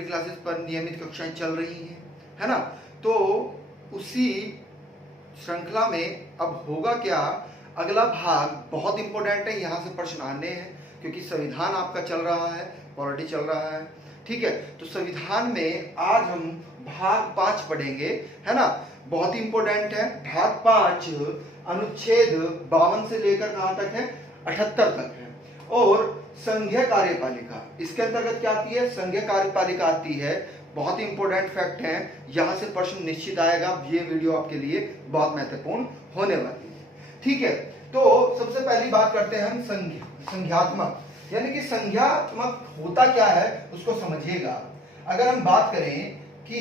Primary classes पर नियमित कक्षाएं चल रही हैं, है ना। तो उसी श्रृंखला में अब होगा क्या, अगला भाग बहुत इंपॉर्टेंट है, यहाँ से प्रश्न आने हैं क्योंकि संविधान आपका चल रहा है, पॉलिटी चल रहा है, ठीक है। तो संविधान में आज हम भाग 5 पढ़ेंगे, है ना। बहुत ही इंपॉर्टेंट है। भाग 5 अनुच्छेद 52 से लेकर कहां तक है, 78 तक है। और संघीय कार्यपालिका इसके अंतर्गत क्या आती है, संघीय कार्यपालिका आती है। बहुत ही इंपॉर्टेंट फैक्ट है, यहां से प्रश्न निश्चित आएगा। ये वीडियो आपके लिए बहुत महत्वपूर्ण होने वाली है, ठीक है। तो सबसे पहली बात करते हैं हम संज्ञात्मक, यानी कि संज्ञात्मक होता क्या है उसको समझिएगा। अगर हम बात करें कि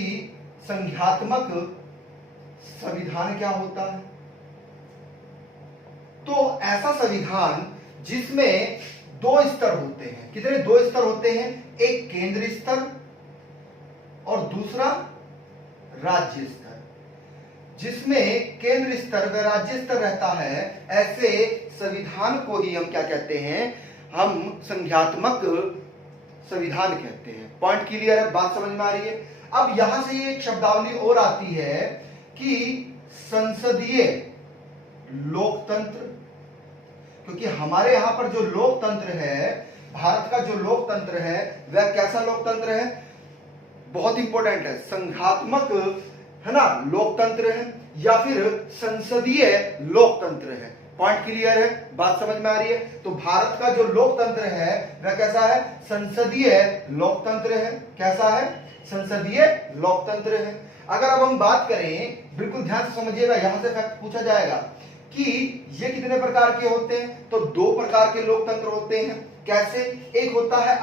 संज्ञात्मक संविधान क्या होता है, तो ऐसा संविधान जिसमें 2 स्तर होते हैं। कितने 2 स्तर होते हैं, एक केंद्र स्तर और दूसरा राज्य स्तर। जिसमें केंद्र स्तर व राज्य स्तर रहता है, ऐसे संविधान को ही हम क्या कहते हैं, हम संज्ञात्मक संविधान कहते हैं। पॉइंट क्लियर है, बात समझ में आ रही है। अब यहां से एक शब्दावली और आती है कि संसदीय लोकतंत्र, क्योंकि हमारे यहां पर जो लोकतंत्र है, भारत का जो लोकतंत्र है वह कैसा लोकतंत्र है, बहुत इंपॉर्टेंट है, संघात्मक, है ना, लोकतंत्र है या फिर संसदीय लोकतंत्र है। पॉइंट क्लियर है, बात समझ में आ रही है। तो भारत का जो लोकतंत्र है वह कैसा है, संसदीय लोकतंत्र है। कैसा है, संसदीय लोकतंत्र है। अगर अब हम बात करें, बिल्कुल ध्यान से समझिएगा, यहां से फैक्ट पूछा जाएगा कि ये कितने प्रकार के होते हैं, तो 2 प्रकार के लोकतंत्र होते हैं। कैसे, एक होता है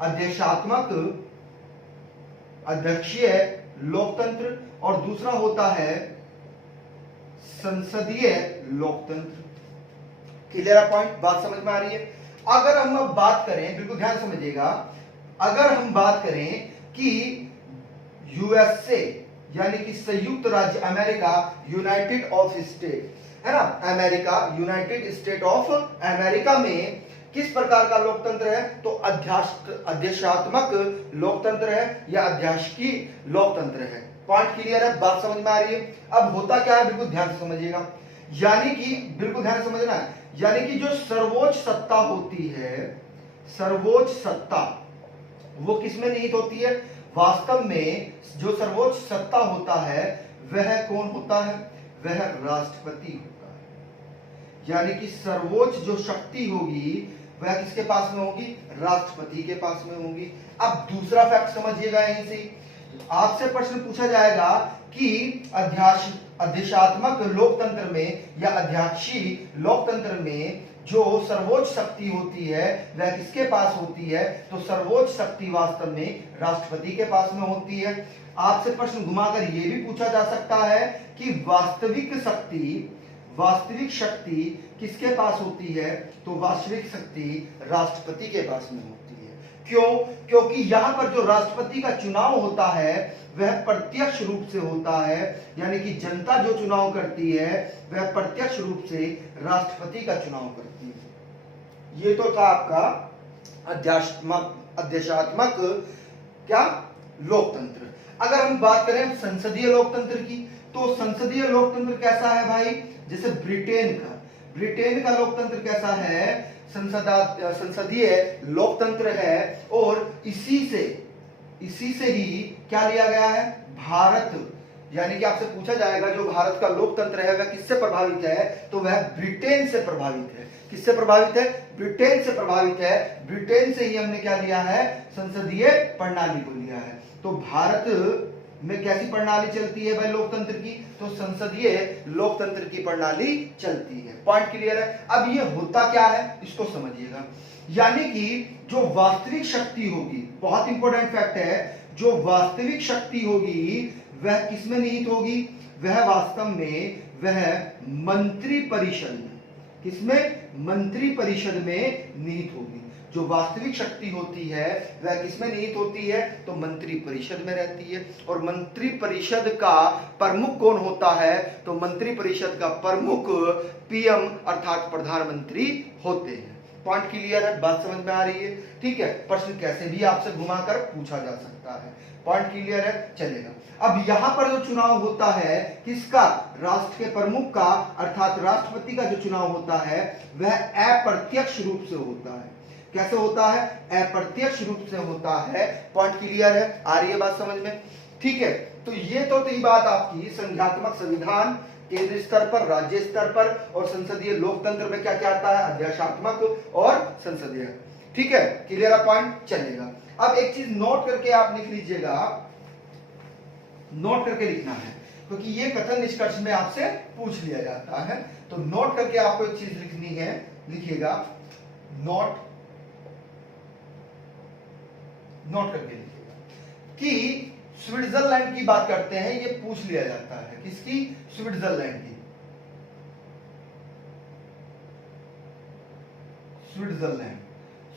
अध्यक्षात्मक अध्यक्षीय लोकतंत्र और दूसरा होता है संसदीय लोकतंत्र। क्लियर है पॉइंट, बात समझ में आ रही है। अगर हम अब बात करें, बिल्कुल ध्यान समझिएगा, अगर हम बात करें कि यूएसए यानी कि संयुक्त राज्य अमेरिका, यूनाइटेड ऑफ स्टेट, है ना, America, United state of America में किस प्रकार का लोकतंत्र है, तो अध्यक्षात्मक लोकतंत्र है या अध्यक्षीय लोकतंत्र है। पॉइंट क्लियर है, बात समझ में आ रही है। अब होता क्या है, बिल्कुल ध्यान से समझिएगा, यानी कि बिल्कुल ध्यान से समझना है, यानी कि जो सर्वोच्च सत्ता होती है, सर्वोच्च सत्ता वो किसमें निहित होती है, वास्तव में जो सर्वोच्च सत्ता होता है वह कौन होता है, वह राष्ट्रपति होता है। यानी कि सर्वोच्च जो शक्ति होगी वह किसके पास में होगी, राष्ट्रपति के पास में होगी। अब दूसरा फैक्ट समझिएगा, यहीं से आपसे प्रश्न पूछा जाएगा कि अध्यक्षात्मक लोकतंत्र में या अध्यक्षीय लोकतंत्र में जो सर्वोच्च शक्ति होती है वह किसके पास होती है, तो सर्वोच्च शक्ति वास्तव में राष्ट्रपति के पास में होती है। आपसे प्रश्न घुमाकर यह भी पूछा जा सकता है कि वास्तविक शक्ति किसके पास होती है, तो वास्तविक शक्ति राष्ट्रपति के पास में होती है। क्यों, क्योंकि यहां पर जो राष्ट्रपति का चुनाव होता है वह प्रत्यक्ष रूप से होता है, यानी कि जनता जो चुनाव करती है वह प्रत्यक्ष रूप से राष्ट्रपति का चुनाव करती है। ये तो था आपका अध्यक्षात्मक क्या, लोकतंत्र। अगर हम बात करें संसदीय लोकतंत्र की, तो संसदीय लोकतंत्र कैसा है भाई, जैसे ब्रिटेन का लोकतंत्र कैसा है, संसदीय लोकतंत्र है। और इसी से ही क्या लिया गया है, भारत, यानी कि आपसे पूछा जाएगा जो भारत का लोकतंत्र है वह किससे प्रभावित है, तो वह ब्रिटेन से प्रभावित है। किससे प्रभावित है, ब्रिटेन से प्रभावित है। ब्रिटेन से ही हमने क्या लिया है, संसदीय प्रणाली को लिया है। तो भारत में कैसी प्रणाली चलती है भाई लोकतंत्र की, तो संसदीय लोकतंत्र की प्रणाली चलती है। पॉइंट क्लियर है। अब ये होता क्या है इसको समझिएगा, यानी कि जो वास्तविक शक्ति होगी, बहुत इंपॉर्टेंट फैक्ट है, जो वास्तविक शक्ति होगी वह किसमें निहित होगी, वह वास्तव में वह मंत्रिपरिषद में, किसमें, मंत्रिपरिषद में निहित होगी। जो वास्तविक शक्ति होती है वह किसमें निहित होती है, तो मंत्रिपरिषद में रहती है। और मंत्रिपरिषद का प्रमुख कौन होता है, तो मंत्रिपरिषद का प्रमुख पीएम अर्थात प्रधानमंत्री होते हैं। पॉइंट क्लियर है, बात समझ में आ रही है? ठीक है, प्रश्न कैसे भी आपसे घुमाकर पूछा जा सकता है। पॉइंट क्लियर है, चलेगा। अब यहां पर जो चुनाव होता है किसका, राष्ट्र के प्रमुख का अर्थात राष्ट्रपति का जो चुनाव होता है वह अप्रत्यक्ष रूप से होता है। कैसे होता है, अप्रत्यक्ष रूप से होता है। पॉइंट क्लियर है, आ रही है बात समझ में? ठीक है, तो ये तो थी बात आपकी संघात्मक संविधान केंद्र स्तर पर, राज्य स्तर पर, और संसदीय लोकतंत्र में क्या क्या आता है, अध्यक्षात्मक और संसदीय। ठीक है, क्लियर है पॉइंट, चलेगा। अब एक चीज नोट करके आप लिख लीजिएगा, नोट करके लिखना है क्योंकि ये कथन निष्कर्ष में आपसे पूछ लिया जाता है। तो नोट करके आपको एक चीज लिखनी है, लिखिएगा, नोट करके लिखिएगा कि स्विट्जरलैंड की बात करते हैं, ये पूछ लिया जाता है। किसकी, स्विट्जरलैंड की।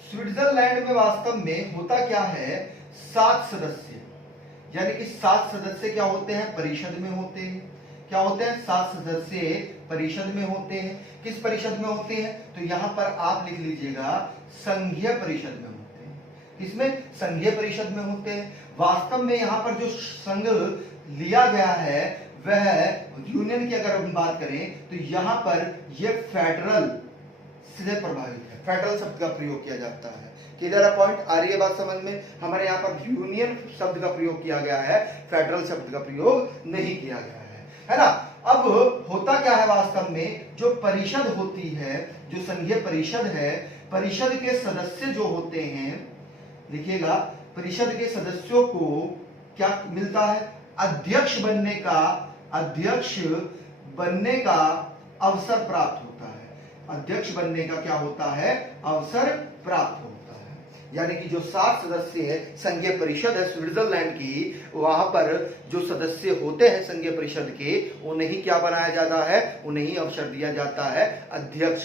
स्विट्जरलैंड में वास्तव में होता क्या है, 7 सदस्य, यानी कि 7 सदस्य क्या होते हैं, परिषद में होते हैं। क्या होते हैं, 7 सदस्य परिषद में होते हैं। किस परिषद में होते हैं, तो यहां पर आप लिख लीजिएगा संघीय परिषद में होते हैं। किसमें, संघीय परिषद में होते हैं। वास्तव में यहां पर जो संघ लिया गया है वह यूनियन की अगर हम बात करें तो यहां पर यह फेडरल से प्रभावित है, फेडरल शब्द का प्रयोग किया जाता है। क्लियर है पॉइंट, आ रही है बात समझ में? हमारे यहाँ पर यूनियन शब्द का प्रयोग किया गया है, फेडरल शब्द का प्रयोग नहीं किया गया है ना? अब होता क्या है, वास्तव में जो परिषद होती है, जो संघीय परिषद है, परिषद के सदस्य जो होते हैं, देखिएगा, परिषद के सदस्यों को क्या मिलता है, अध्यक्ष बनने का अवसर प्राप्त होता है। अध्यक्ष बनने का क्या होता है, अवसर प्राप्त होता है। यानी कि जो 7 सदस्य है संघीय परिषद है स्विट्जरलैंड की, वहां पर जो सदस्य होते हैं संघीय परिषद के, उन्हें ही क्या बनाया जाता है, उन्हें ही अवसर दिया जाता है अध्यक्ष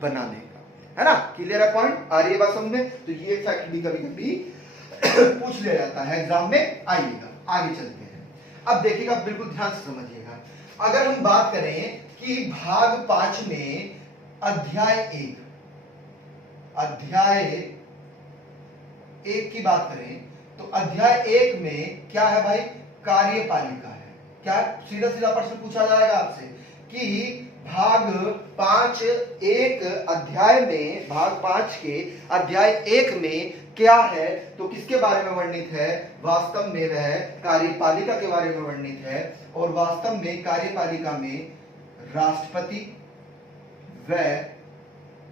बनाने का, है ना? क्लियर है पॉइंट, आ रही है बात समझ में? तो ये फैक्ट भी कभी कभी पूछ लिया जाता है एग्जाम में, आइएगा आगे चलते हैं। अब देखिएगा, बिल्कुल ध्यान से समझिएगा, अगर हम बात करें कि भाग 5 में अध्याय 1 की बात करें तो अध्याय 1 में क्या है भाई, कार्यपालिका है। क्या, सीधा सीधा प्रश्न पूछा जाएगा आपसे कि भाग 5 एक अध्याय में, भाग 5 के अध्याय 1 में क्या है, तो किसके बारे में वर्णित है, वास्तव में वह कार्यपालिका के बारे में वर्णित है। और वास्तव में कार्यपालिका में राष्ट्रपति व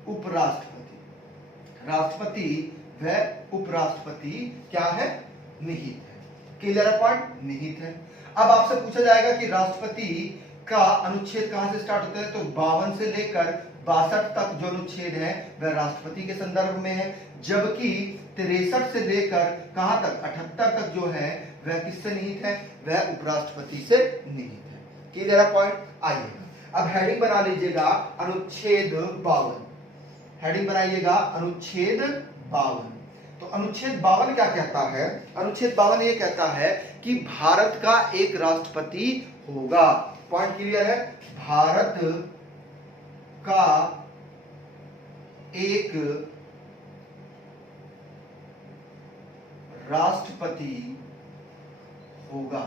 उपराष्ट्रपति, राष्ट्रपति व उपराष्ट्रपति क्या है, निहित है। क्लियर है पॉइंट, निहित है। अब आपसे पूछा जाएगा कि राष्ट्रपति का अनुच्छेद कहां से स्टार्ट होता है, तो 52 से लेकर 62 तक जो अनुच्छेद है वह राष्ट्रपति के संदर्भ में है, जबकि 63 से लेकर कहां तक, 78 तक जो है वह किससे निहित है, वह उपराष्ट्रपति से निहित है। क्लियर है पॉइंट, आइएगा अब हेडिंग बना लीजिएगा अनुच्छेद 52, हेडिंग बनाइएगा अनुच्छेद 52। तो अनुच्छेद 52 क्या कहता है, अनुच्छेद 52 ये कहता है कि भारत का एक राष्ट्रपति होगा। पॉइंट क्लियर है, भारत का एक राष्ट्रपति होगा।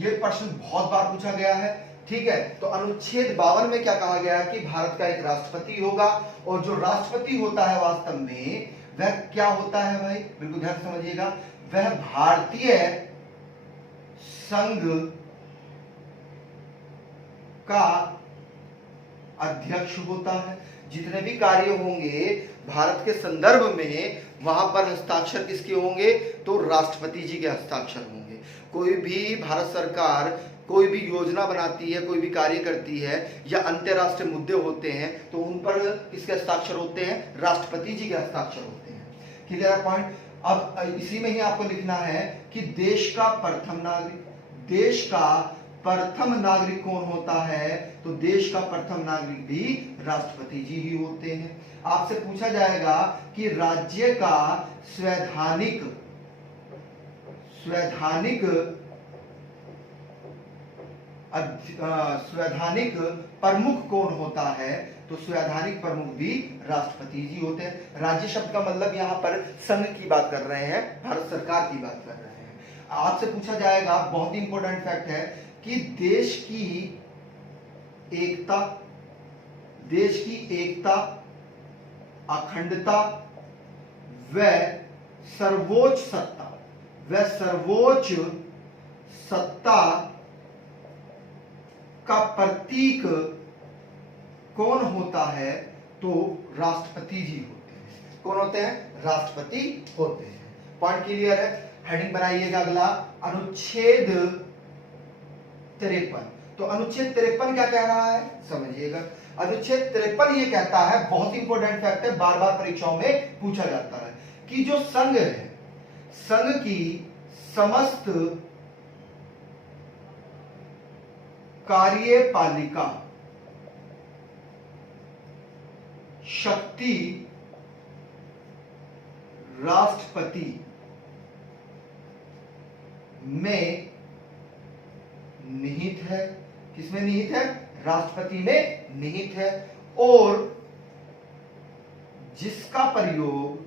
यह प्रश्न बहुत बार पूछा गया है, ठीक है? तो अनुच्छेद 52 में क्या कहा गया है कि भारत का एक राष्ट्रपति होगा, और जो राष्ट्रपति होता है वास्तव में वह क्या होता है भाई, बिल्कुल ध्यान से समझिएगा, वह भारतीय संघ का अध्यक्ष होता है। जितने भी कार्य होंगे भारत के संदर्भ में, वहां पर हस्ताक्षर किसके होंगे, तो राष्ट्रपति जी के हस्ताक्षर होंगे। कोई भी भारत सरकार कोई भी योजना बनाती है, कोई भी कार्य करती है, या अंतर्राष्ट्रीय मुद्दे होते हैं, तो उन पर किसके हस्ताक्षर होते हैं, राष्ट्रपति जी के हस्ताक्षर होते हैं। क्लियर है पॉइंट? अब इसी में ही आपको लिखना है कि देश का प्रथम नागरिक, देश का प्रथम नागरिक कौन होता है, तो देश का प्रथम नागरिक भी राष्ट्रपति जी ही होते हैं। आपसे पूछा जाएगा कि राज्य का संवैधानिक संवैधानिक प्रमुख कौन होता है? तो संवैधानिक प्रमुख भी राष्ट्रपति जी होते हैं। राज्य शब्द का मतलब यहाँ पर संघ की बात कर रहे हैं, भारत सरकार की बात कर रहे हैं। आपसे पूछा जाएगा, बहुत ही इंपॉर्टेंट फैक्ट है कि देश की एकता, अखंडता व सर्वोच्च सत्ता का प्रतीक कौन होता है? तो राष्ट्रपति जी होते हैं। कौन होते हैं? राष्ट्रपति होते हैं। पॉइंट क्लियर है? हेडिंग बनाइएगा अगला, अनुच्छेद 53। तो अनुच्छेद 53 क्या कह रहा है समझिएगा। अनुच्छेद 53 ये कहता है, बहुत इंपॉर्टेंट फैक्ट है, बार बार परीक्षाओं में पूछा जाता है, कि जो संघ है, संघ की समस्त कार्यपालिका शक्ति राष्ट्रपति में निहित है। किसमें निहित है? राष्ट्रपति में निहित है। और जिसका प्रयोग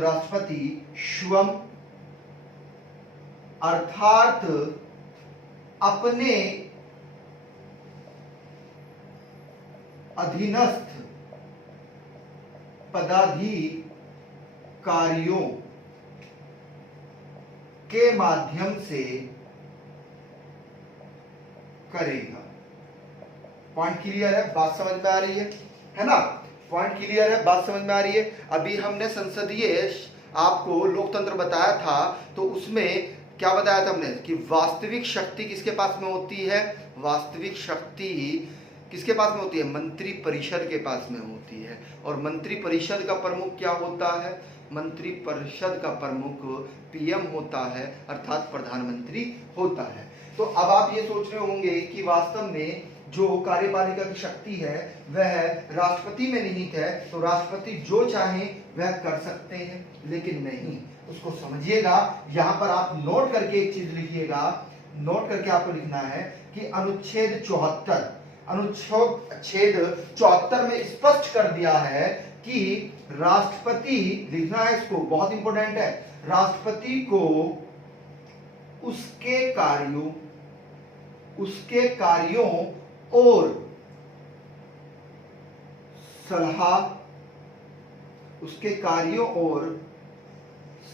राष्ट्रपति स्वयं अर्थात अपने अधीनस्थ पदाधिकारियों के माध्यम से करेगा। पॉइंट क्लियर है? बात समझ में आ रही है ना? पॉइंट क्लियर है? बात समझ में आ रही है? अभी हमने संसदीय आपको लोकतंत्र बताया था, तो उसमें क्या बताया था हमने कि वास्तविक शक्ति किसके पास में होती है? वास्तविक शक्ति किसके पास में होती है? मंत्री परिषद के पास में होती है। और मंत्री परिषद का प्रमुख क्या होता है? मंत्री परिषद का प्रमुख पीएम होता है, अर्थात प्रधानमंत्री होता है। तो अब आप ये सोच रहे होंगे कि वास्तव में जो कार्यपालिका की शक्ति है वह राष्ट्रपति में निहित है, तो राष्ट्रपति जो चाहे वह कर सकते हैं, लेकिन नहीं। उसको समझिएगा। यहां पर आप नोट करके एक चीज लिखिएगा, नोट करके आपको लिखना है कि अनुच्छेद 74 में स्पष्ट कर दिया है कि राष्ट्रपति, लिखना है इसको, बहुत इंपॉर्टेंट है, राष्ट्रपति को उसके कार्यों और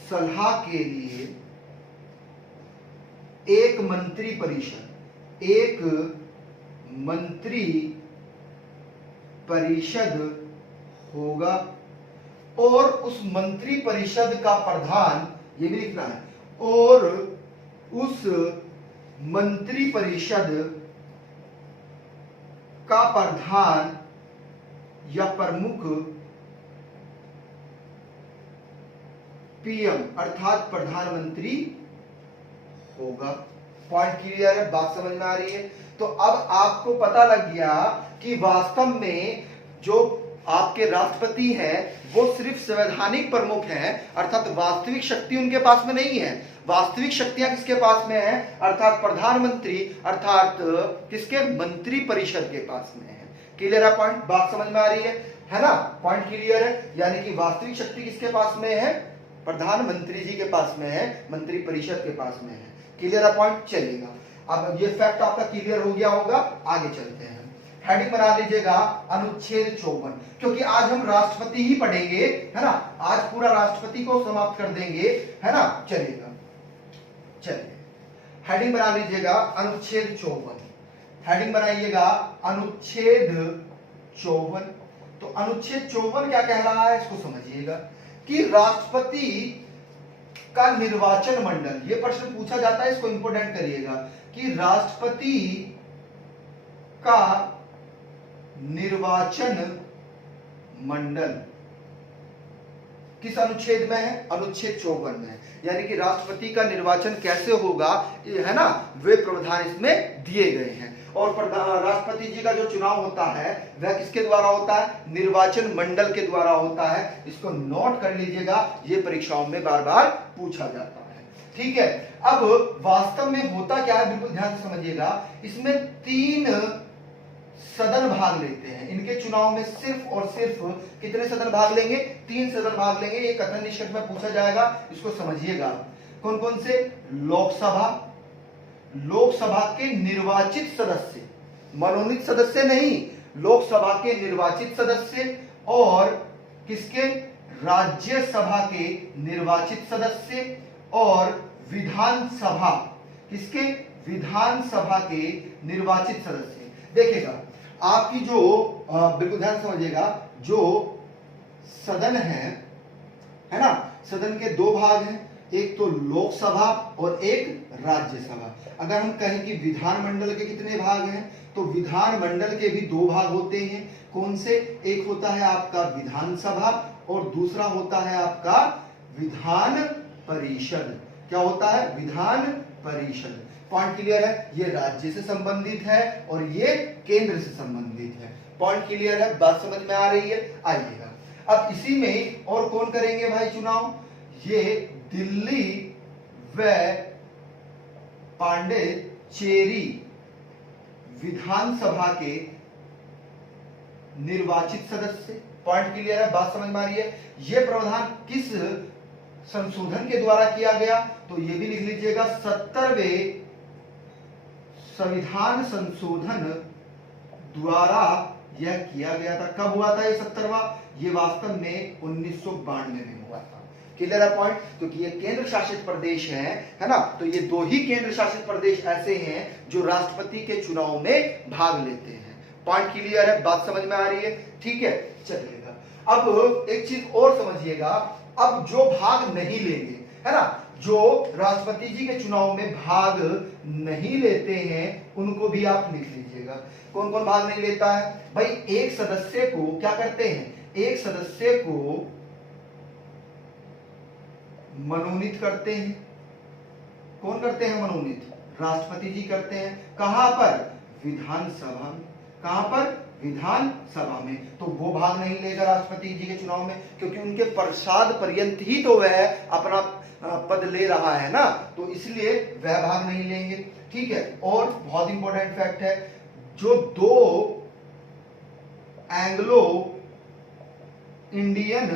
सलाह के लिए एक मंत्री परिषद होगा, और उस मंत्री परिषद का प्रधान, ये भी लिखना है, और उस मंत्री परिषद का प्रधान या प्रमुख पीएम अर्थात प्रधानमंत्री होगा। पॉइंट क्लियर है? बात समझ में आ रही है? तो अब आपको पता लग गया कि वास्तव में जो आपके राष्ट्रपति हैं वो सिर्फ संवैधानिक प्रमुख हैं, अर्थात वास्तविक शक्ति उनके पास में नहीं है। वास्तविक शक्तियां किसके पास में है? अर्थात प्रधानमंत्री, अर्थात किसके? मंत्री परिषद के पास में है। क्लियर है पॉइंट? बात समझ में आ रही है ना? पॉइंट क्लियर है? यानी कि वास्तविक शक्ति किसके पास में है? प्रधानमंत्री जी के पास में है, मंत्री परिषद के पास में है। क्लियर है पॉइंट? चलेगा। अब ये फैक्ट आपका क्लियर हो गया होगा, आगे चलते हैं। हेडिंग बना लीजिएगा अनुच्छेद 54, क्योंकि आज हम राष्ट्रपति ही पढ़ेंगे, है ना? आज पूरा राष्ट्रपति को समाप्त कर देंगे, है ना? चलेगा, चलिए हेडिंग बना लीजिएगा अनुच्छेद 54। हेडिंग बनाइएगा अनुच्छेद 54। तो अनुच्छेद 54 क्या कह रहा है इसको समझिएगा कि राष्ट्रपति का निर्वाचन मंडल, ये प्रश्न पूछा जाता है, इसको इंपोर्टेंट करिएगा कि राष्ट्रपति का निर्वाचन मंडल किस अनुच्छेद में है? अनुच्छेद 54 में है। यानी कि राष्ट्रपति का निर्वाचन कैसे होगा, है ना, वे प्रावधान इसमें दिए गए हैं। और राष्ट्रपति जी का जो चुनाव होता है वह किसके द्वारा होता है? निर्वाचन मंडल के द्वारा होता है। इसको नोट कर लीजिएगा, ये परीक्षाओं में बार बार पूछा जाता है। ठीक है, अब वास्तव में होता क्या है, बिल्कुल ध्यान से समझिएगा। इसमें 3 सदन भाग लेते हैं। इनके चुनाव में सिर्फ और सिर्फ कितने सदन भाग लेंगे? 3 सदन भाग लेंगे। ये कथन निष्कर्ष में पूछा जाएगा, इसको समझिएगा। कौन कौन से? लोकसभा, लोकसभा के निर्वाचित सदस्य, मनोनीत सदस्य नहीं, लोकसभा के निर्वाचित सदस्य, और किसके? राज्यसभा के निर्वाचित सदस्य, और विधानसभा, किसके? विधानसभा के निर्वाचित सदस्य। देखिएगा, आपकी जो बिल्कुल ध्यान समझिएगा, जो सदन है ना, सदन के 2 भाग हैं, एक तो लोकसभा और एक राज्यसभा। अगर हम कहें कि विधानमंडल के कितने भाग हैं, तो विधानमंडल के भी 2 भाग होते हैं। कौन से? एक होता है आपका विधानसभा और दूसरा होता है आपका विधान परिषद। क्या होता है? विधान परिषद। पॉइंट क्लियर है? ये राज्य से संबंधित है और ये केंद्र से संबंधित है। पॉइंट क्लियर है? बात समझ में आ रही है? आइएगा, अब इसी में और कौन करेंगे भाई चुनाव? ये दिल्ली व पांडिचेरी विधानसभा के निर्वाचित सदस्य। पॉइंट क्लियर है? बात समझ में आ रही है? यह प्रावधान किस संशोधन के द्वारा किया गया? तो यह भी लिख लीजिएगा, 70वें संविधान संशोधन द्वारा यह किया गया था। कब हुआ था ये 70वां? ये वास्तव में 1992 में हुआ था। क्लियर है पॉइंट? क्योंकि ये केंद्र शासित प्रदेश है ना, तो ये 2 ही केंद्र शासित प्रदेश ऐसे हैं जो राष्ट्रपति के चुनाव में भाग लेते हैं। पॉइंट क्लियर है? बात समझ में आ रही है? ठीक है, चलिएगा। अब एक चीज और समझिएगा, अब जो भाग नहीं लेंगे, है ना, जो राष्ट्रपति जी के चुनाव में भाग नहीं लेते हैं, उनको भी आप लिख लीजिएगा। कौन कौन भाग नहीं लेता है भाई? एक सदस्य को क्या करते हैं? एक सदस्य को मनोनीत करते हैं। कौन करते हैं मनोनीत? राष्ट्रपति जी करते हैं। कहां पर? विधानसभा में। कहां पर? विधानसभा में। तो वो भाग नहीं लेगा राष्ट्रपति जी के चुनाव में, क्योंकि उनके प्रसाद पर्यंत ही तो वह अपना पद ले रहा है ना, तो इसलिए वह भाग नहीं लेंगे। ठीक है, और बहुत इंपॉर्टेंट फैक्ट है, जो 2 एंग्लो इंडियन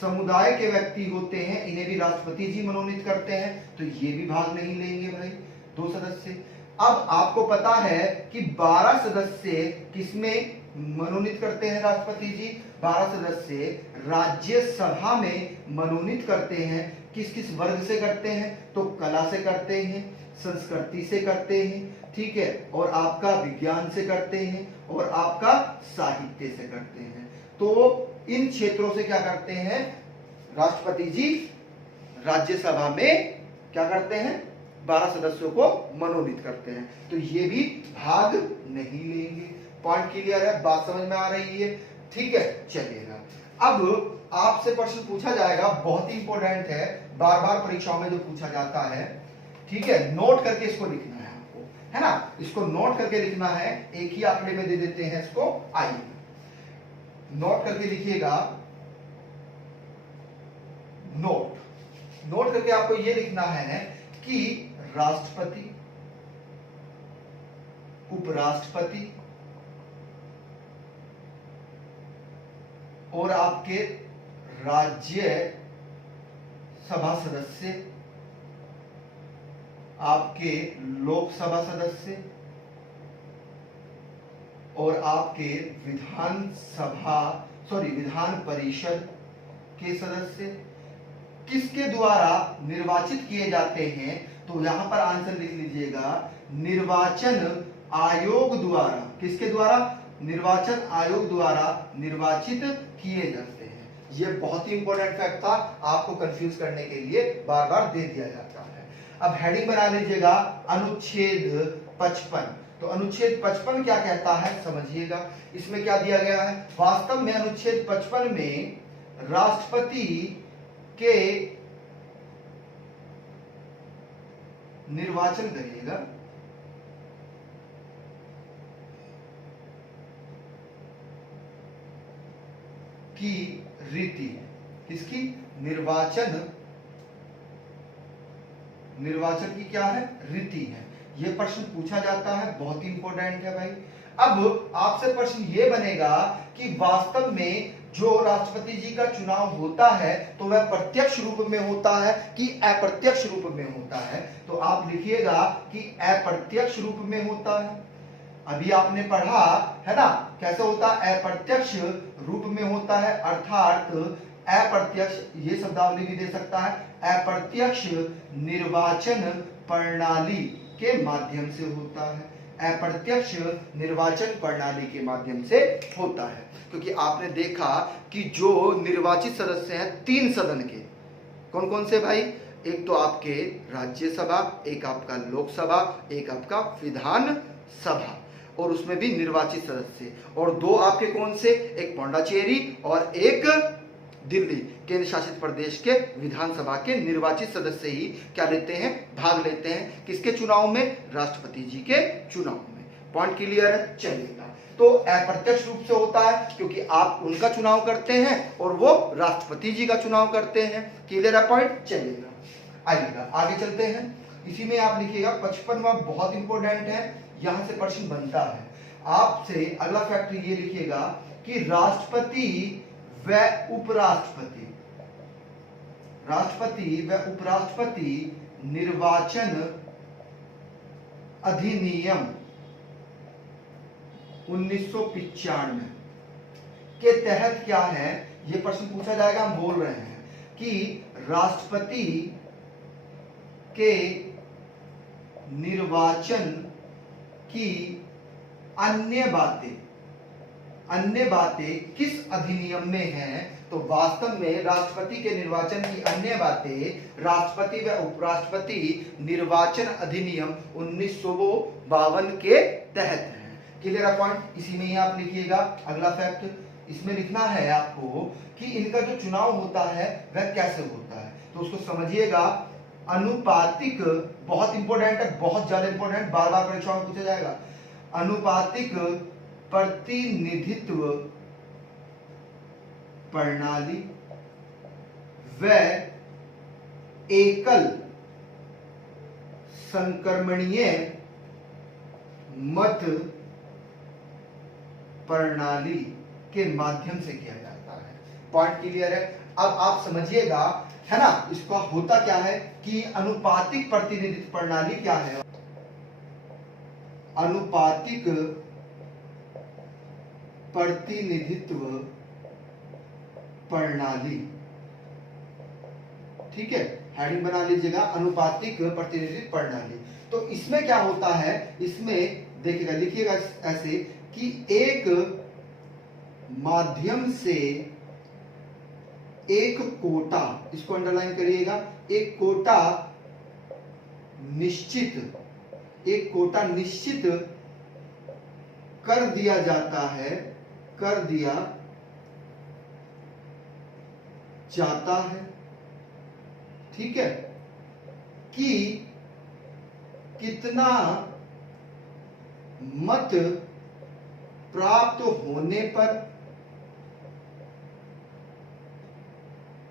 समुदाय के व्यक्ति होते हैं, इन्हें भी राष्ट्रपति जी मनोनीत करते हैं, तो ये भी भाग नहीं लेंगे भाई, 2 सदस्य। अब आपको पता है कि 12 सदस्य किसमें मनोनीत करते हैं राष्ट्रपति जी? 12 सदस्य राज्यसभा में मनोनीत करते हैं। किस किस वर्ग से करते हैं? तो कला से करते हैं, संस्कृति से करते हैं, ठीक है, और आपका विज्ञान से करते हैं, और आपका साहित्य से करते हैं। तो इन क्षेत्रों से क्या करते हैं? राष्ट्रपति जी राज्यसभा में क्या करते हैं? 12 सदस्यों को मनोनीत करते हैं, तो ये भी भाग नहीं लेंगे। पॉइंट क्लियर है? बात समझ में आ रही है? ठीक है, चलिएगा। अब आपसे प्रश्न पूछा जाएगा, बहुत ही इंपॉर्टेंट है, बार बार परीक्षाओं में जो पूछा जाता है। ठीक है, नोट करके इसको लिखना है आपको, है ना, इसको नोट करके लिखना है। एक ही आंकड़े में दे देते हैं इसको, आइए नोट करके लिखिएगा। नोट करके आपको यह लिखना है कि राष्ट्रपति, उपराष्ट्रपति और आपके राज्य सभा सदस्य, आपके लोकसभा सदस्य और आपके विधान परिषद के सदस्य किसके द्वारा निर्वाचित किए जाते हैं? तो यहां पर आंसर लिख लीजिएगा, निर्वाचन आयोग द्वारा। किसके द्वारा? निर्वाचन आयोग द्वारा निर्वाचित किए जाते हैं। यह बहुत ही इंपॉर्टेंट फैक्ट था, आपको कंफ्यूज करने के लिए बार बार दे दिया जाता है। अब हेडिंग बना लीजिएगा, अनुच्छेद 55। तो अनुच्छेद 55 क्या कहता है समझिएगा। इसमें क्या दिया गया है? वास्तव में अनुच्छेद 55 में राष्ट्रपति के निर्वाचन करिएगा, की रीति है। किसकी? निर्वाचन की क्या है? रीति है। ये प्रश्न पूछा जाता है, बहुत ही इंपॉर्टेंट है भाई। अब आपसे प्रश्न ये बनेगा कि वास्तव में जो राष्ट्रपति जी का चुनाव होता है तो वह प्रत्यक्ष रूप में होता है कि अप्रत्यक्ष रूप में होता है? तो आप लिखिएगा कि अप्रत्यक्ष रूप में होता है। अभी आपने पढ़ा है ना कैसे होता है? अप्रत्यक्ष रूप में होता है, अर्थात अप्रत्यक्ष, ये शब्दावली भी दे सकता है, अप्रत्यक्ष निर्वाचन प्रणाली के माध्यम से होता है। अप्रत्यक्ष निर्वाचन प्रणाली के माध्यम से होता है, क्योंकि आपने देखा कि जो निर्वाचित सदस्य हैं 3 सदन के, कौन कौन से भाई? एक तो आपके राज्यसभा, एक आपका लोकसभा, एक आपका विधान सभा, और उसमें भी निर्वाचित सदस्य, और 2 आपके कौन से? एक पौंडाचेरी और एक दिल्ली केंद्र शासित प्रदेश के विधानसभा के निर्वाचित सदस्य ही क्या लेते हैं? भाग लेते हैं। किसके चुनाव में? राष्ट्रपति जी के चुनाव में। पॉइंट क्लियर है? चलिएगा, तो अप्रत्यक्ष रूप से होता है क्योंकि आप उनका चुनाव करते हैं और वो राष्ट्रपति जी का चुनाव करते हैं। क्लियर है पॉइंट? चलिएगा, आइएगा आगे चलते हैं। इसी में आप लिखिएगा 55वां, बहुत इंपॉर्टेंट है, यहां से प्रश्न बनता है आपसे। अगला फैक्ट ये लिखिएगा कि राष्ट्रपति व उपराष्ट्रपति, राष्ट्रपति व उपराष्ट्रपति निर्वाचन अधिनियम 1995 के तहत क्या है? ये प्रश्न पूछा जाएगा। हम बोल रहे हैं कि राष्ट्रपति के निर्वाचन की अन्य बातें किस अधिनियम में हैं? तो वास्तव में राष्ट्रपति के निर्वाचन की अन्य बातें राष्ट्रपति व उपराष्ट्रपति निर्वाचन अधिनियम 1952 के तहत है। Clear point? इसी में ही आप लिखिएगा। अगला फैक्ट इसमें लिखना है आपको कि इनका जो चुनाव होता है वह कैसे होता है, तो उसको समझिएगा। अनुपातिक, बहुत इंपॉर्टेंट है, बहुत ज्यादा इंपॉर्टेंट, बार बार परीक्षाओं में पूछा जाएगा। अनुपातिक प्रतिनिधित्व प्रणाली व एकल संक्रमणीय मत प्रणाली के माध्यम से किया जाता है। पॉइंट क्लियर है? अब आप समझिएगा, है ना, इसका होता क्या है कि अनुपातिक प्रतिनिधित्व प्रणाली क्या है? अनुपातिक प्रतिनिधित्व प्रणाली, ठीक है, हेडिंग बना लीजिएगा, अनुपातिक प्रतिनिधित्व प्रणाली। तो इसमें क्या होता है? इसमें देखिएगा, लिखिएगा ऐसे कि एक माध्यम से एक कोटा, इसको अंडरलाइन करिएगा, एक कोटा निश्चित कर दिया जाता है, कर दिया जाता है, ठीक है, कि कितना मत प्राप्त होने पर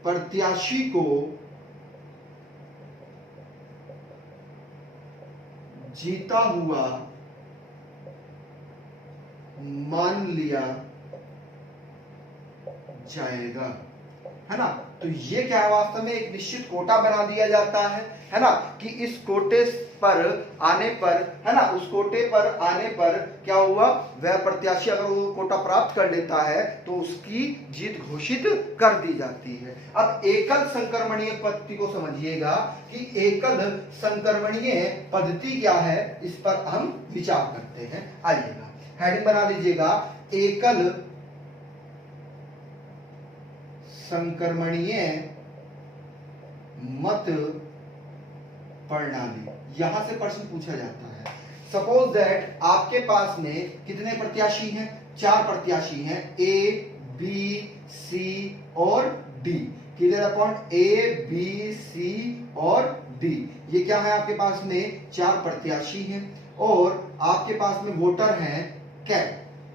प्रत्याशी को जीता हुआ मान लिया जाएगा, है ना। तो ये क्या है? वास्तव में एक निश्चित कोटा बना दिया जाता है ना, कि इस कोटे पर आने पर, है ना, उस कोटे पर आने पर क्या हुआ? वह प्रत्याशी अगर वो कोटा प्राप्त कर लेता है तो उसकी जीत घोषित कर दी जाती है। अब एकल संक्रमणीय पद्धति को समझिएगा कि एकल संक्रमणीय पद्धति क्या है, इस पर हम विचार करते हैं। आइएगा, हेडिंग बना लीजिएगा, एकल संक्रमणीय मत प्रणाली। यहां से प्रश्न पूछा जाता है। सपोज दैट आपके पास में कितने प्रत्याशी हैं? 4 प्रत्याशी हैं, ए, बी, सी और D. Clear a point? A, B, C और डी, ये क्या है? आपके पास में 4 प्रत्याशी हैं और आपके पास में वोटर हैं कै।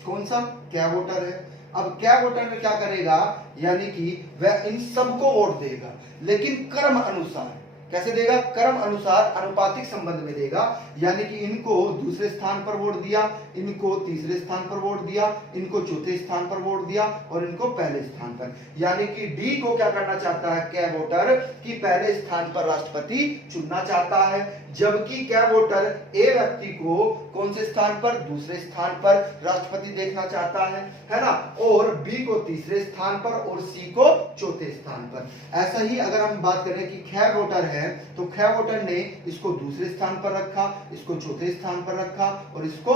कौन सा? कै वोटर है। अब क्या वोटर में क्या करेगा यानी कि वह इन सबको वोट देगा, लेकिन क्रम अनुसार। कैसे देगा? क्रम अनुसार अनुपातिक संबंध में देगा, यानी कि इनको दूसरे स्थान पर वोट दिया, इनको तीसरे स्थान पर वोट दिया, इनको चौथे स्थान पर वोट दिया और इनको पहले स्थान पर। यानी कि डी को क्या करना चाहता है कै वोटर कि पहले स्थान पर राष्ट्रपति चुनना चाहता है, जबकि कै वोटर ए व्यक्ति को कौन से स्थान पर? दूसरे स्थान पर राष्ट्रपति देखना चाहता है ना, और बी को तीसरे स्थान पर और सी को चौथे स्थान पर। ऐसा ही अगर हम बात करें कि कै वोटर है तो कै वोटर ने इसको दूसरे स्थान पर रखा, इसको चौथे स्थान पर रखा और इसको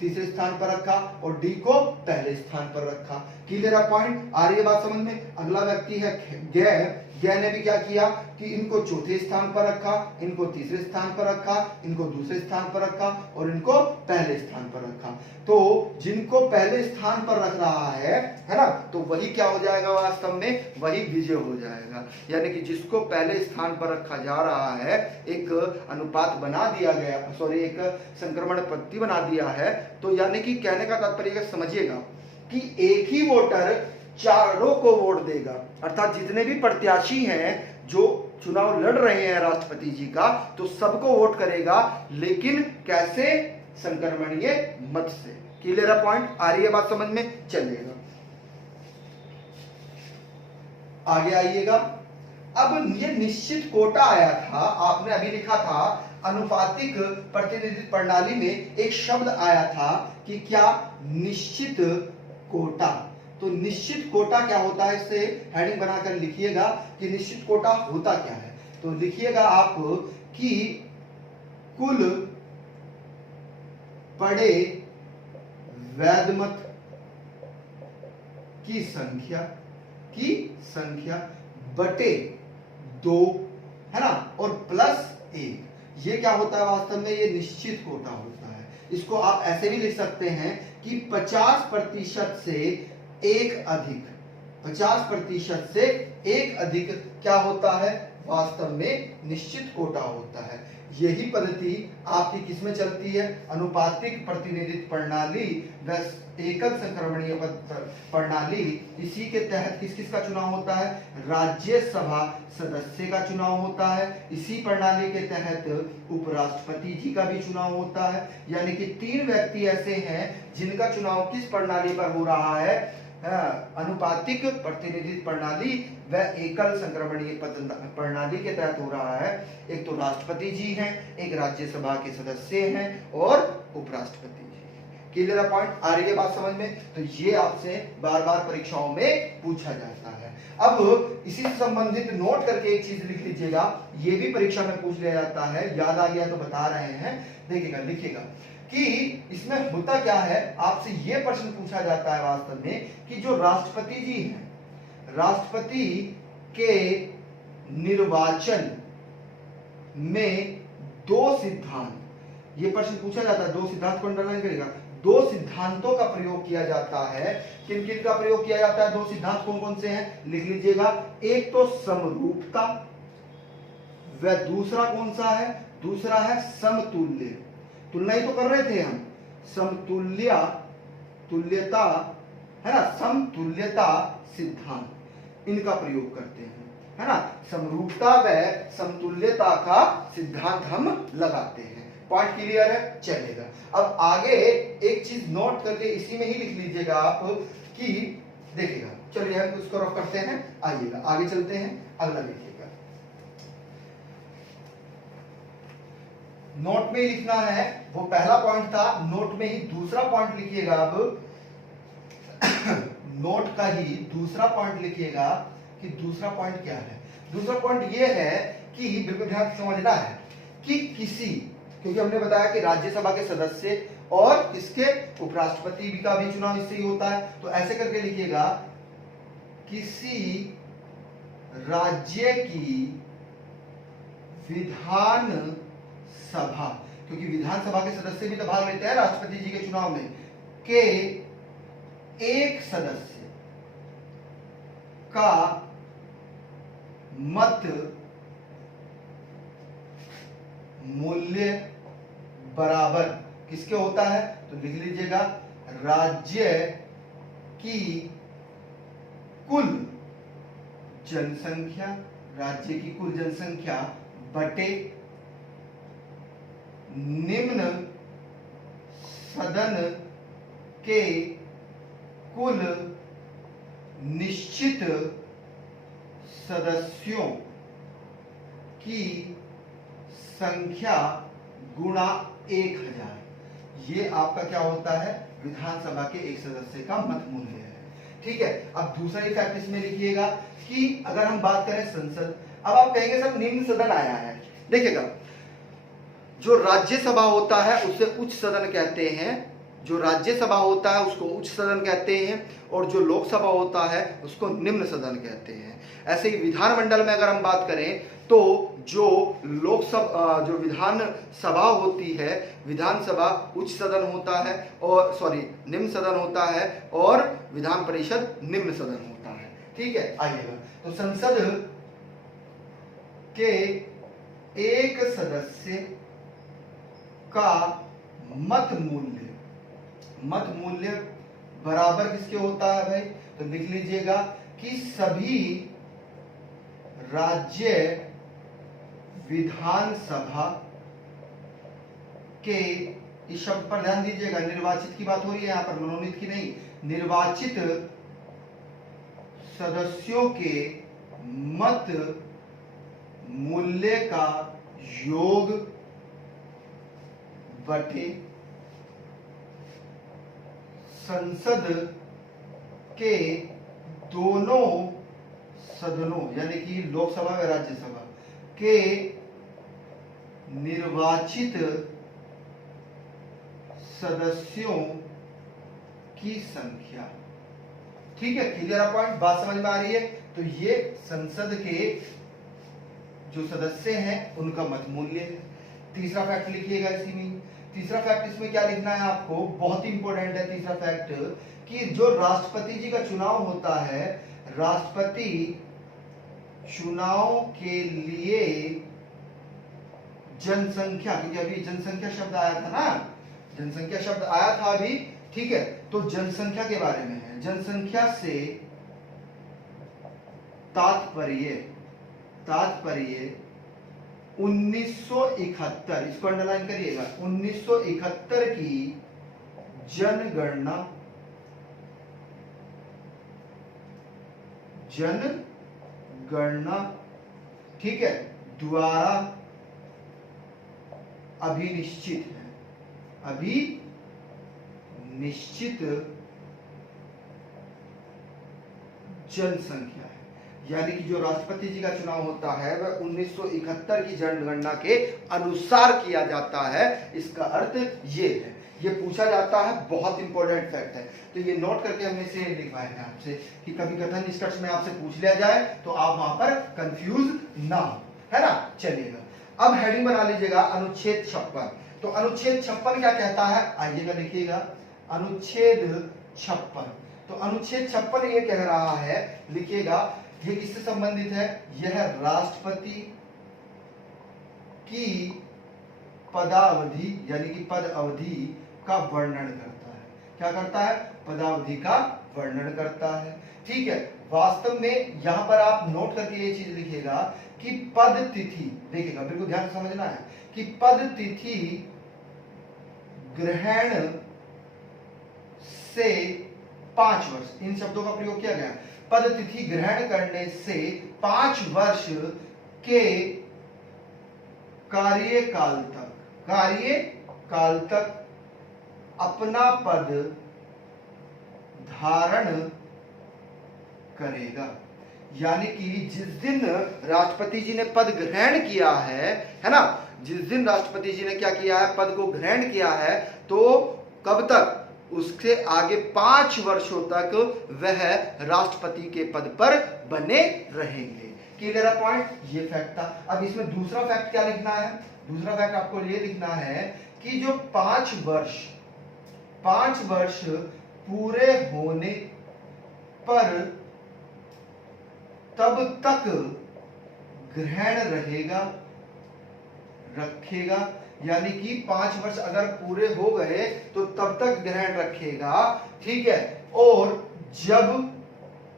तीसरे स्थान पर रखा और डी को पहले स्थान पर रखा। क्लियर है पॉइंट? आ रही है बात समझ में? अगला व्यक्ति है गै ने भी क्या किया कि इनको चौथे स्थान पर रखा, इनको तीसरे स्थान पर रखा, इनको दूसरे स्थान पर रखा और इनको पहले स्थान पर रखा। तो जिनको पहले स्थान पर रख रहा है ना, तो वही क्या हो जाएगा? वास्तव में वही विजय हो जाएगा। यानी कि जिसको पहले स्थान पर रखा जा रहा है, एक अनुपात बना दिया गया, सॉरी एक संक्रमण पद्धति बना दिया है। तो यानी कि कहने का तात्पर्य समझिएगा कि एक ही वोटर चारों को वोट देगा, अर्थात जितने भी प्रत्याशी हैं जो चुनाव लड़ रहे हैं राष्ट्रपति जी का, तो सबको वोट करेगा, लेकिन कैसे? संक्रमणीय मत से। क्लियर है पॉइंट? आ रही है बात समझ में? चलिएगा आगे आइएगा। अब ये निश्चित कोटा आया था, आपने अभी लिखा था अनुपातिक प्रतिनिधित्व प्रणाली में एक शब्द आया था कि क्या? निश्चित कोटा। तो निश्चित कोटा क्या होता है? इससे हेडिंग बनाकर लिखिएगा कि निश्चित कोटा होता क्या है। तो लिखिएगा आप कि कुल पड़े वैध मत की संख्या बटे 2, है ना, और प्लस 1। ये क्या होता है वास्तव में? ये निश्चित कोटा होता है। इसको आप ऐसे भी लिख सकते हैं कि 50% से एक अधिक, 50% से एक अधिक क्या होता है? वास्तव में निश्चित कोटा होता है। यही पद्धति आपकी किसमें चलती है? अनुपातिक प्रतिनिधित्व प्रणाली व एकल संक्रमणीय प्रणाली। इसी के तहत किस किस का चुनाव होता है? राज्यसभा सदस्य का चुनाव होता है। इसी प्रणाली के तहत उपराष्ट्रपति जी का भी चुनाव होता है। यानी कि 3 व्यक्ति ऐसे हैं जिनका चुनाव किस प्रणाली पर हो रहा है? अनुपातिक प्रतिनिधित्व प्रणाली व एकल संक्रमणीय प्रणाली के तहत हो रहा है। एक तो राष्ट्रपति जी हैं, एक राज्यसभा के सदस्य हैं और उपराष्ट्रपति जी हैं। क्लियर है पॉइंट? आ रही है बात समझ में? तो ये आपसे बार बार परीक्षाओं में पूछा जाता है। अब इसी से संबंधित नोट करके एक चीज लिख लीजिएगा, ये भी परीक्षा में पूछ लिया जाता है। याद आ गया तो बता रहे हैं, देखिएगा लिखिएगा कि इसमें होता क्या है। आपसे यह प्रश्न पूछा जाता है वास्तव में कि जो राष्ट्रपति जी हैं, राष्ट्रपति के निर्वाचन में 2 सिद्धांत, यह प्रश्न पूछा जाता है। 2 सिद्धांत को अंडरलाइन करेगा। 2 सिद्धांतों का प्रयोग किया जाता है। किन किन का प्रयोग किया जाता है? 2 सिद्धांत कौन कौन से हैं? लिख लीजिएगा। एक तो समरूपता, व दूसरा कौन सा है? दूसरा है समतुल्य। तुलना ही तो कर रहे थे हम, तुल्यता है ना, समतुल्यता सिद्धांत, इनका प्रयोग करते हैं, है ना। समरूपता व समतुल्यता का सिद्धांत हम लगाते हैं। पॉइंट क्लियर है? चलेगा। अब आगे एक चीज नोट करके इसी में ही लिख लीजिएगा आप कि देखिएगा। चलिए हम उसको रफ करते हैं, आइएगा आगे चलते हैं। अगला देखिएगा, नोट में लिखना है, वो पहला पॉइंट था, नोट में ही दूसरा पॉइंट लिखिएगा। अब नोट का ही दूसरा पॉइंट लिखिएगा कि दूसरा पॉइंट क्या है। दूसरा पॉइंट ये है कि बिल्कुल ध्यान से समझना है कि किसी, क्योंकि हमने बताया कि राज्यसभा के सदस्य और इसके उपराष्ट्रपति का भी चुनाव इससे ही होता है, तो ऐसे करके लिखिएगा, किसी राज्य की विधान सभा, क्योंकि विधानसभा के सदस्य भी तो भाग लेते हैं राष्ट्रपति जी के चुनाव में, के एक सदस्य का मत मूल्य बराबर किसके होता है? तो लिख लीजिएगा, राज्य की कुल जनसंख्या, राज्य की कुल जनसंख्या बटे निम्न सदन के कुल निश्चित सदस्यों की संख्या गुणा 1000। ये आपका क्या होता है, विधानसभा के एक सदस्य का मत मूल्य है। ठीक है, अब दूसरा इफेक्ट इसमें लिखिएगा कि अगर हम बात करें संसद, अब आप कहेंगे सब निम्न सदन आया है। देखिएगा, जो राज्यसभा होता है उसे उच्च सदन कहते हैं, जो राज्यसभा होता है उसको उच्च सदन कहते हैं, और जो लोकसभा होता है उसको निम्न सदन कहते हैं। ऐसे ही विधानमंडल में अगर हम बात करें तो जो लोकसभा, जो विधान सभा होती है, विधानसभा उच्च सदन होता है, और निम्न सदन होता है, और विधान परिषद निम्न सदन होता है। ठीक है, आइएगा, तो संसद के एक सदस्य का मत मूल्य बराबर किसके होता है भाई, तो लिख लीजिएगा कि सभी राज्य विधानसभा के, इस शब्द पर ध्यान दीजिएगा, निर्वाचित की बात हो रही है यहाँ पर, मनोनीत की नहीं, निर्वाचित सदस्यों के मत मूल्य का योग बटे संसद के दोनों सदनों यानी कि लोकसभा व राज्यसभा के निर्वाचित सदस्यों की संख्या। ठीक है, क्लियर पॉइंट, बात समझ में आ रही है। तो ये संसद के जो सदस्य हैं उनका मत मूल्य है। तीसरा फैक्ट लिखिएगा इसी में। तीसरा फैक्ट इसमें क्या लिखना है आपको, बहुत इंपॉर्टेंट है तीसरा फैक्ट, कि जो राष्ट्रपति जी का चुनाव होता है, राष्ट्रपति चुनाव के लिए जनसंख्या, क्योंकि अभी जनसंख्या शब्द आया था ना, जनसंख्या शब्द आया था अभी, ठीक है, तो जनसंख्या के बारे में है। जनसंख्या से तात्पर्य 1971, इसको अंडरलाइन करिएगा, 1971 की जनगणना, ठीक है, द्वारा अभिनिश्चित जनसंख्या है। यानी कि जो राष्ट्रपति जी का चुनाव होता है वह 1971 की जनगणना के अनुसार किया जाता है। इसका अर्थ ये है, ये पूछा जाता है, बहुत इंपॉर्टेंट फैक्ट है, तो ये नोट करके हमने इसे लिखवाया है आपसे कि कभी कथन निष्कर्ष में आपसे पूछ लिया जाए तो आप वहां पर कंफ्यूज ना हो, है ना। चलिएगा, अब हेडिंग बना लीजिएगा अनुच्छेद 56। तो अनुच्छेद 56 क्या कहता है, आइएगा लिखिएगा, अनुच्छेद 56। तो अनुच्छेद 56 ये कह रहा है, लिखिएगा, ये किससे संबंधित है, यह राष्ट्रपति की पदावधि यानी कि पद अवधि का वर्णन करता है। क्या करता है, पदावधि का वर्णन करता है। ठीक है, वास्तव में यहां पर आप नोट करके ये चीज लिखिएगा कि पद तिथि, देखिएगा बिल्कुल ध्यान से समझना है कि पद तिथि ग्रहण से 5 वर्ष, इन शब्दों का प्रयोग किया गया। पद तिथि ग्रहण करने से 5 वर्ष के कार्यकाल तक अपना पद धारण करेगा। यानी कि जिस दिन राष्ट्रपति जी ने पद ग्रहण किया है ना, जिस दिन राष्ट्रपति जी ने क्या किया है, पद को ग्रहण किया है, तो कब तक, उससे आगे 5 वर्षों तक वह राष्ट्रपति के पद पर बने रहेंगे। क्लियर पॉइंट, ये फैक्ट था। अब इसमें दूसरा फैक्ट क्या लिखना है, दूसरा फैक्ट आपको ये लिखना है कि जो 5 वर्ष पूरे होने पर तब तक ग्रहण रखेगा। यानी कि 5 वर्ष अगर पूरे हो गए तो तब तक ग्रहण रखेगा। ठीक है, और जब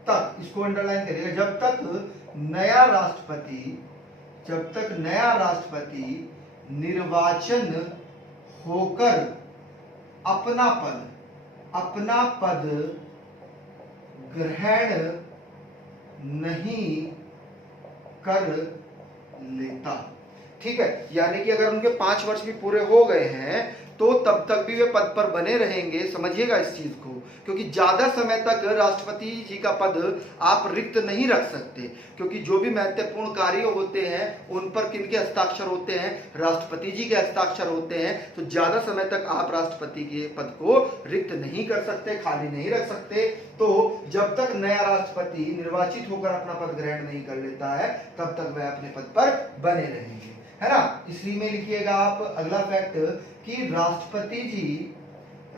तक, इसको अंडरलाइन करिएगा, जब तक नया राष्ट्रपति निर्वाचन होकर अपना पद ग्रहण नहीं कर लेता। ठीक है, यानी कि अगर उनके 5 वर्ष भी पूरे हो गए हैं तो तब तक भी वे पद पर बने रहेंगे। समझिएगा इस चीज को, क्योंकि ज्यादा समय तक राष्ट्रपति जी का पद आप रिक्त नहीं रख सकते, क्योंकि जो भी महत्वपूर्ण कार्य होते हैं उन पर किनके हस्ताक्षर होते हैं? राष्ट्रपति जी के हस्ताक्षर होते हैं। तो ज्यादा समय तक आप राष्ट्रपति के पद को रिक्त नहीं कर सकते, खाली नहीं रख सकते। तो जब तक नया राष्ट्रपति निर्वाचित होकर अपना पद ग्रहण नहीं कर लेता है तब तक वह अपने पद पर बने रहेंगे, है ना। इसलिए में लिखिएगा आप अगला फैक्ट कि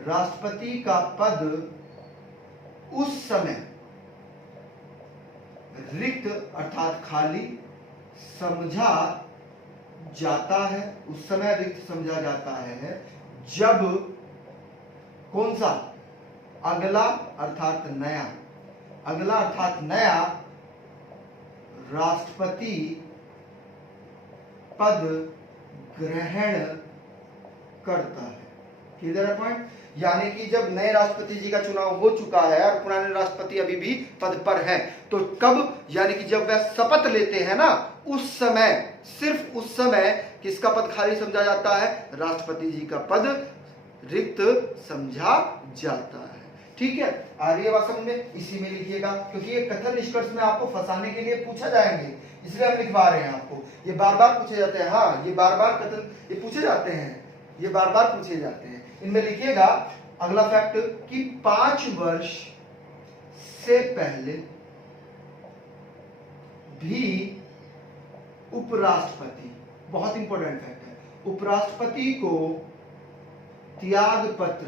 राष्ट्रपति का पद उस समय रिक्त अर्थात खाली समझा जाता है, उस समय रिक्त समझा जाता है जब कौन सा? अगला अर्थात नया राष्ट्रपति पद ग्रहण करता है। क्लियर है पॉइंट? यानी कि जब नए राष्ट्रपति जी का चुनाव हो चुका है और पुराने राष्ट्रपति अभी भी पद पर हैं, तो कब? यानी कि जब वह शपथ लेते हैं ना, उस समय, सिर्फ उस समय किसका पद खाली समझा जाता है? राष्ट्रपति जी का पद रिक्त समझा जाता है। ठीक है, आ रही है बात समझ में? इसी में लिखिएगा, क्योंकि ये कथन निष्कर्ष में आपको फंसाने के लिए पूछा जाएंगे, इसलिए हम लिखवा रहे हैं आपको। ये बार बार पूछे जाते हैं। हाँ, ये बार बार कथन ये पूछे जाते हैं, ये बार बार पूछे जाते हैं। इनमें लिखिएगा अगला फैक्ट कि 5 वर्ष से पहले भी उपराष्ट्रपति, बहुत इंपॉर्टेंट फैक्ट है, उपराष्ट्रपति को त्याग पत्र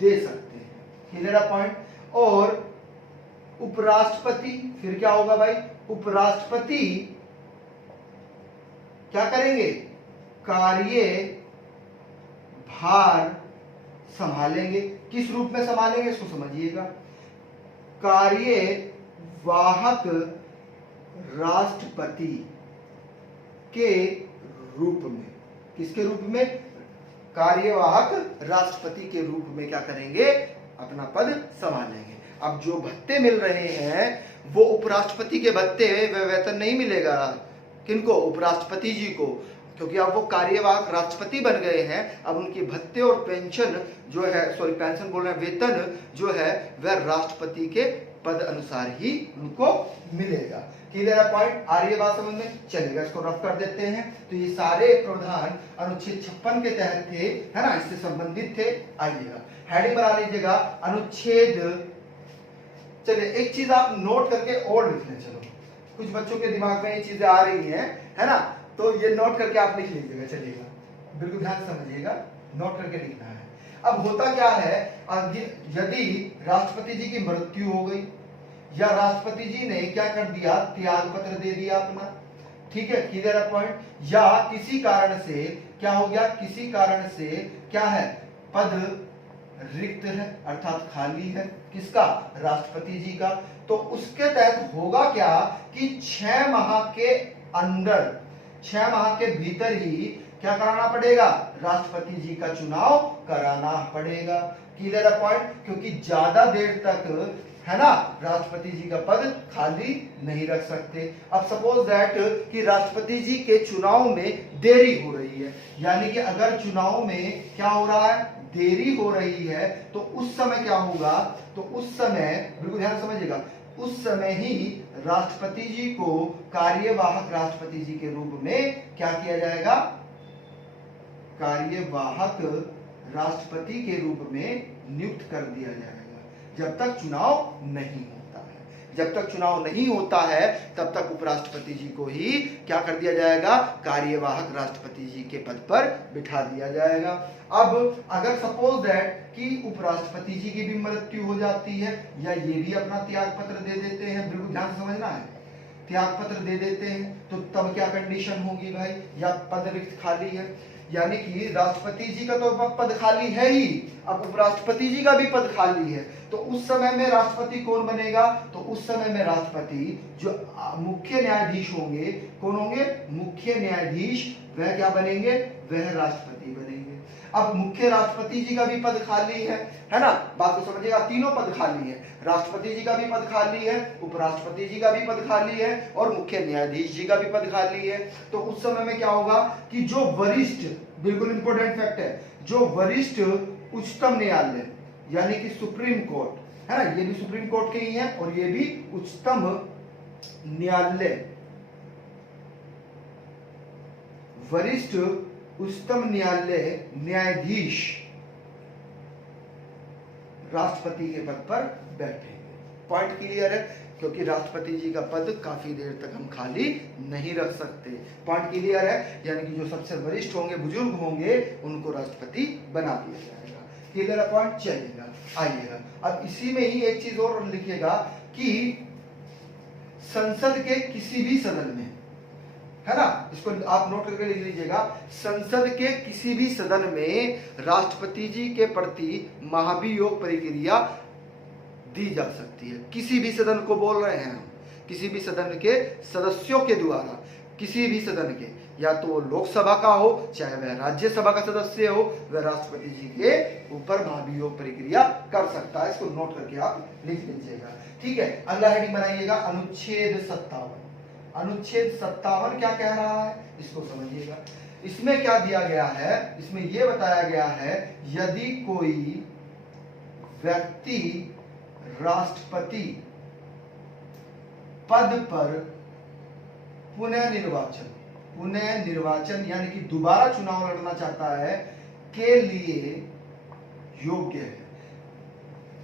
दे सकते हैं। क्लियर है पॉइंट? और उपराष्ट्रपति फिर क्या होगा भाई? उपराष्ट्रपति क्या करेंगे? कार्यभार संभालेंगे। किस रूप में संभालेंगे इसको समझिएगा। कार्यवाहक राष्ट्रपति के रूप में। किसके रूप में? कार्यवाहक राष्ट्रपति के रूप में क्या करेंगे? अपना पद संभालेंगे। अब जो भत्ते मिल रहे हैं वो उपराष्ट्रपति के भत्ते, वह वेतन नहीं मिलेगा। किनको? उपराष्ट्रपति जी को, क्योंकि अब वो कार्यवाहक राष्ट्रपति बन गए हैं। अब उनके भत्ते और पेंशन जो है, पेंशन बोल रहे हैं, वेतन जो है वह राष्ट्रपति के पद अनुसार ही उनको मिलेगा। क्लियर है पॉइंट? आ रही है बात समझ में? चलिएगा, इसको रफ कर देते हैं। तो ये सारे प्रावधान अनुच्छेद 56 के तहत थे, है ना, इससे संबंधित थे। आइएगा, हेडिंग बना लीजिएगा अनुच्छेद। चलिए एक चीज आप नोट करके और लिख लें। चलो, कुछ बच्चों के दिमाग में ये चीजें आ रही हैं, है ना, तो ये नोट करके आप लिख लीजिएगा। चलिएगा, बिल्कुल ध्यान समझिएगा, नोट करके लिखना है। अब होता क्या है, यदि राष्ट्रपति जी की मृत्यु हो गई या राष्ट्रपति जी ने क्या कर दिया? त्याग पत्र दे दिया अपना। ठीक है, क्लियर है पॉइंट? या किसी कारण से क्या हो गया? किसी कारण से क्या है? पद रिक्त है अर्थात खाली है। किसका? राष्ट्रपति जी का। तो उसके तहत होगा क्या कि 6 माह के अंदर, 6 माह के भीतर ही क्या कराना पड़ेगा? राष्ट्रपति जी का चुनाव कराना पड़ेगा। क्लियर है पॉइंट? क्योंकि ज्यादा देर तक, है ना, राष्ट्रपति जी का पद खाली नहीं रख सकते। अब सपोज दैट कि राष्ट्रपति जी के चुनाव में देरी हो रही है, यानी कि अगर चुनाव में क्या हो रहा है? देरी हो रही है, तो उस समय क्या होगा? तो उस समय, बिल्कुल ध्यान समझिएगा, उस समय ही राष्ट्रपति जी को कार्यवाहक राष्ट्रपति जी के रूप में क्या किया जाएगा? कार्यवाहक राष्ट्रपति के रूप में नियुक्त कर दिया जाएगा, जब तक चुनाव नहीं होता है। जब तक चुनाव नहीं होता है तब तक उपराष्ट्रपति जी को ही क्या कर दिया जाएगा? कार्यवाहक राष्ट्रपति जी के पद पर बिठा दिया जाएगा। अब अगर सपोज दैट कि उपराष्ट्रपति जी की भी मृत्यु हो जाती है या ये भी अपना त्याग पत्र दे देते हैं, बिल्कुल ध्यान से समझना है, त्याग पत्र दे देते हैं, तो तब क्या कंडीशन होगी भाई? या पद रिक्त खाली है, यानी कि राष्ट्रपति जी का तो पद खाली है ही, अब उपराष्ट्रपति जी का भी पद खाली है, तो उस समय में राष्ट्रपति कौन बनेगा? तो उस समय में राष्ट्रपति जो मुख्य न्यायाधीश होंगे, कौन होंगे? मुख्य न्यायाधीश, वह क्या बनेंगे? वह राष्ट्रपति बनेंगे। अब मुख्य राष्ट्रपति जी का भी पद खाली है ना, बात को समझिएगा, तीनों पद खाली है, राष्ट्रपति जी का भी पद खाली है, उपराष्ट्रपति जी का भी पद खाली है और मुख्य न्यायाधीश जी का भी पद खाली है। तो उस समय में क्या होगा कि जो वरिष्ठ, बिल्कुल इंपॉर्टेंट फैक्ट है, जो वरिष्ठ उच्चतम न्यायालय यानी कि सुप्रीम कोर्ट है ना, ये भी सुप्रीम कोर्ट के ही है और ये भी उच्चतम न्यायालय, वरिष्ठ उच्चतम न्यायालय न्यायाधीश राष्ट्रपति के पद पर बैठेंगे। पॉइंट क्लियर है? क्योंकि राष्ट्रपति जी का पद काफी देर तक हम खाली नहीं रख सकते। पॉइंट क्लियर है? यानी कि जो सबसे वरिष्ठ होंगे, बुजुर्ग होंगे, उनको राष्ट्रपति बना दिया जाएगा। क्लियर है पॉइंट? चलेगा, आइएगा अब इसी में ही एक चीज और लिखिएगा कि संसद के किसी भी सदन में, है ना, इसको आप नोट करके लिख लीजिएगा, संसद के किसी भी सदन में राष्ट्रपति जी के प्रति महाभियोग प्रक्रिया दी जा सकती है। किसी भी सदन को बोल रहे हैं हम, किसी भी सदन के सदस्यों के द्वारा, किसी भी सदन के, या तो वो लोकसभा का हो चाहे वह राज्यसभा का सदस्य हो, वह राष्ट्रपति जी के ऊपर महाभियोग प्रक्रिया कर सकता है। इसको नोट करके आप लिख लीजिएगा, ठीक है। अगला हेडिंग बनाइएगा अनुच्छेद 57। अनुच्छेद 57 क्या कह रहा है, इसको समझिएगा। इसमें क्या दिया गया है? इसमें यह बताया गया है, यदि कोई व्यक्ति राष्ट्रपति पद पर पुनः निर्वाचन यानी कि दोबारा चुनाव लड़ना चाहता है के लिए योग्य है।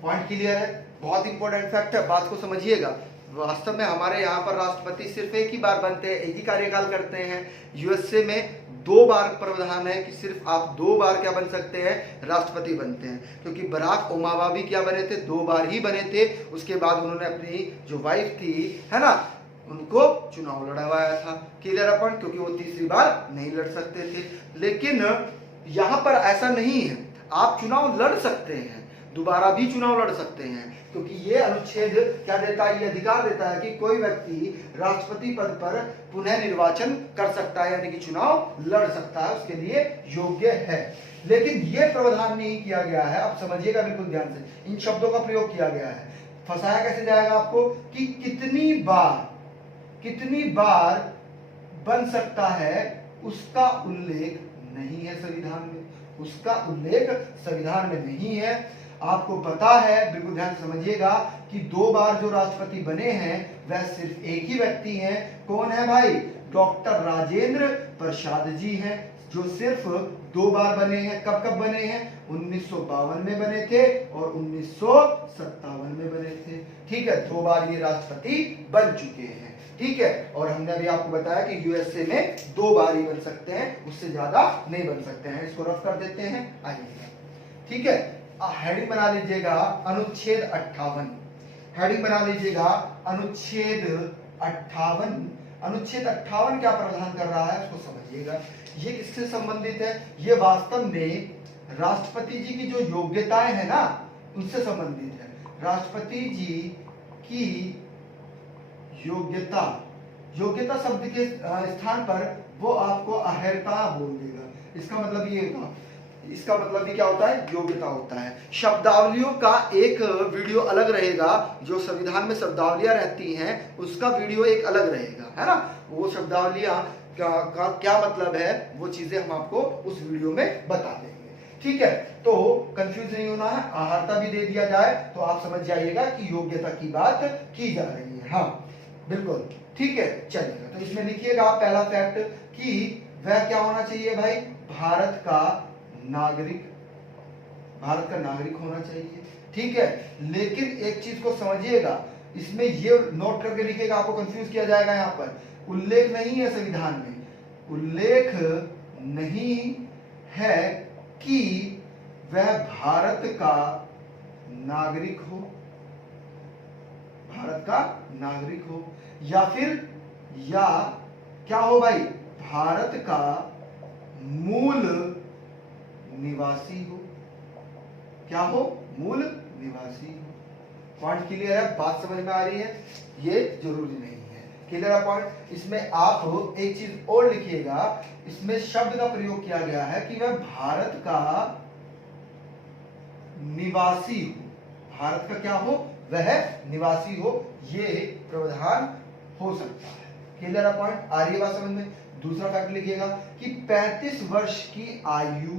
पॉइंट क्लियर है? बहुत इंपॉर्टेंट फैक्ट है, बात को समझिएगा। वास्तव में हमारे यहाँ पर राष्ट्रपति सिर्फ एक ही बार बनते हैं, एक ही कार्यकाल करते हैं। यूएसए में 2 बार प्रावधान है कि सिर्फ आप 2 बार क्या बन सकते हैं? राष्ट्रपति बनते हैं। क्योंकि बराक ओबामा भी क्या बने थे? 2 बार ही बने थे। उसके बाद उन्होंने अपनी जो वाइफ थी, है ना, उनको चुनाव लड़वाया था। क्लियर अपन? क्योंकि वो तीसरी बार नहीं लड़ सकते थे। लेकिन यहाँ पर ऐसा नहीं है, आप चुनाव लड़ सकते हैं, दोबारा भी चुनाव लड़ सकते हैं, क्योंकि ये अनुच्छेद क्या देता है? ये अधिकार देता है कि कोई व्यक्ति राष्ट्रपति पद पर पुनः निर्वाचन कर सकता है, यानी कि चुनाव लड़ सकता है, उसके लिए योग्य है। लेकिन ये प्रावधान नहीं किया गया है, अब समझिएगा बिल्कुल ध्यान से, इन शब्दों का प्रयोग किया गया है। फंसाया कैसे जाएगा आपको कि कितनी बार बन सकता है, उसका उल्लेख नहीं है संविधान में, उसका उल्लेख संविधान में नहीं है। आपको पता है, बिल्कुल ध्यान से समझिएगा, कि 2 बार जो राष्ट्रपति बने हैं वह सिर्फ एक ही व्यक्ति हैं। कौन है भाई? डॉक्टर राजेंद्र प्रसाद जी हैं, जो सिर्फ 2 बार बने हैं। कब कब बने हैं? 1952 में बने थे और 1957 में बने थे। ठीक है, 2 बार ये राष्ट्रपति बन चुके हैं। ठीक है, और हमने अभी आपको बताया कि यूएसए में 2 बार ही बन सकते हैं, उससे ज्यादा नहीं बन सकते हैं। इसको रफ कर देते हैं, आइए। ठीक है, हेडिंग बना लीजिएगा अनुच्छेद 58। हेडिंग बना लीजिएगा अनुच्छेद 58। अनुच्छेद 58 क्या प्रावधान कर रहा है, उसको समझिएगा। ये किससे संबंधित है? ये वास्तव में राष्ट्रपति जी की जो योग्यताएं है ना, उनसे संबंधित है। राष्ट्रपति जी की योग्यता शब्द के स्थान पर वो आपको अहर्ता बोल देगा। इसका मतलब ये होगा, इसका मतलब भी क्या होता है? योग्यता होता है। शब्दावलियों का एक वीडियो अलग रहेगा, जो संविधान में शब्दावलियां रहती हैं उसका वीडियो एक अलग रहेगा, है ना। वो शब्दावलियां का क्या मतलब है, वो चीजें हम आपको उस वीडियो में बता देंगे। ठीक है, तो कंफ्यूज नहीं होना है। अहर्ता भी दे दिया जाए तो आप समझ जाइएगा कि योग्यता की बात की जा रही है। हाँ बिल्कुल, ठीक है, चलिएगा। तो इसमें लिखिएगा पहला फैक्ट कि वह क्या होना चाहिए भाई? भारत का नागरिक होना चाहिए। ठीक है, लेकिन एक चीज को समझिएगा, इसमें ये नोट करके लिखिएगा, आपको कंफ्यूज किया जाएगा। यहाँ पर उल्लेख नहीं है, संविधान में उल्लेख नहीं है कि वह भारत का नागरिक हो, या क्या हो भाई? भारत का मूल निवासी हो। क्या हो? मूल निवासी हो। पॉइंट क्लियर है? बात समझ में आ रही है? ये जरूरी नहीं है। क्लियर है पॉइंट? इसमें आप एक चीज और लिखिएगा, इसमें शब्द का प्रयोग किया गया है कि वह भारत का निवासी हो। भारत का क्या हो? वह निवासी हो। ये प्रावधान हो सकता है। क्लियर है पॉइंट? आ रही है बात समझ में? दूसरा फैक्ट लिखिएगा कि 35 वर्ष की आयु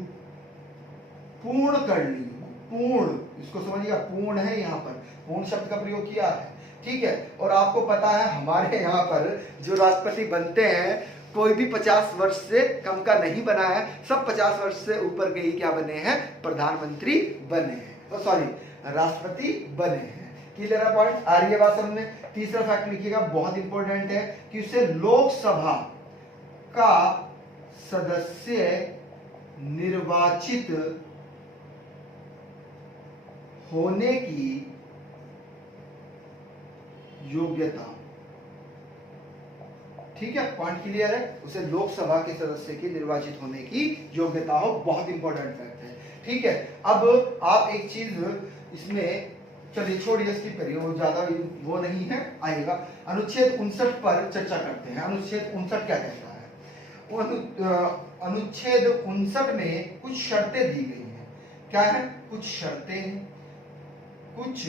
पूर्ण कर ली हो। पूर्ण, इसको समझिएगा, पूर्ण है यहाँ पर, पूर्ण शब्द का प्रयोग किया है। ठीक है? और आपको पता है हमारे यहाँ पर जो राष्ट्रपति बनते हैं कोई भी 50 वर्ष से कम का नहीं बना है, सब 50 वर्ष से ऊपर के ही क्या बने हैं? प्रधानमंत्री बने हैं, सॉरी राष्ट्रपति बने हैं। क्लियर है पॉइंट? आ रही है बात समझ में? तीसरा फैक्ट लिखिएगा, बहुत इंपॉर्टेंट है, कि उसे लोकसभा का सदस्य निर्वाचित होने की योग्यता। ठीक है? पॉइंट क्लियर है? उसे लोकसभा के सदस्य की निर्वाचित होने की योग्यता हो। बहुत इंपॉर्टेंट फैक्ट है। ठीक है? अब आप एक चीज इसमें, चलिए छोड़िए, स्किप करिए, वो ज्यादा वो नहीं है, आएगा। अनुच्छेद 59 पर चर्चा करते हैं। अनुच्छेद 59 क्या कहता है? अनुच्छेद 59 में कुछ शर्तें दी गई हैं। क्या है? कुछ शर्तें हैं, कुछ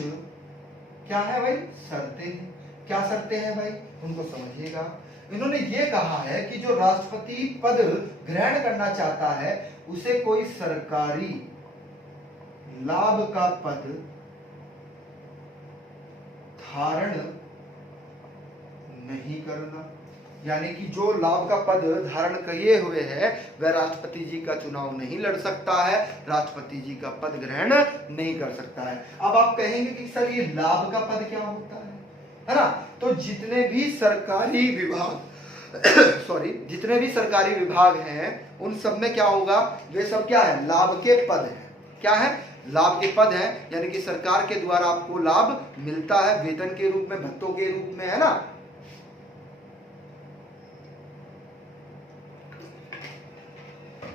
क्या है भाई? शर्तें हैं। क्या शर्तें हैं भाई? उनको समझिएगा। इन्होंने ये कहा है कि जो राष्ट्रपति पद ग्रहण करना चाहता है उसे कोई सरकारी लाभ का पद धारण नहीं करना, यानी कि जो लाभ का पद धारण किए हुए है वह राष्ट्रपति जी का चुनाव नहीं लड़ सकता है, राष्ट्रपति जी का पद ग्रहण नहीं कर सकता है। अब आप कहेंगे कि सर ये लाभ का पद क्या होता है ना? तो जितने भी सरकारी विभाग जितने भी सरकारी विभाग हैं उन सब में क्या होगा? वे सब क्या है? लाभ के पद हैं। क्या है? लाभ के पद हैं, यानी कि सरकार के द्वारा आपको लाभ मिलता है वेतन के रूप में, भत्तों के रूप में, है ना?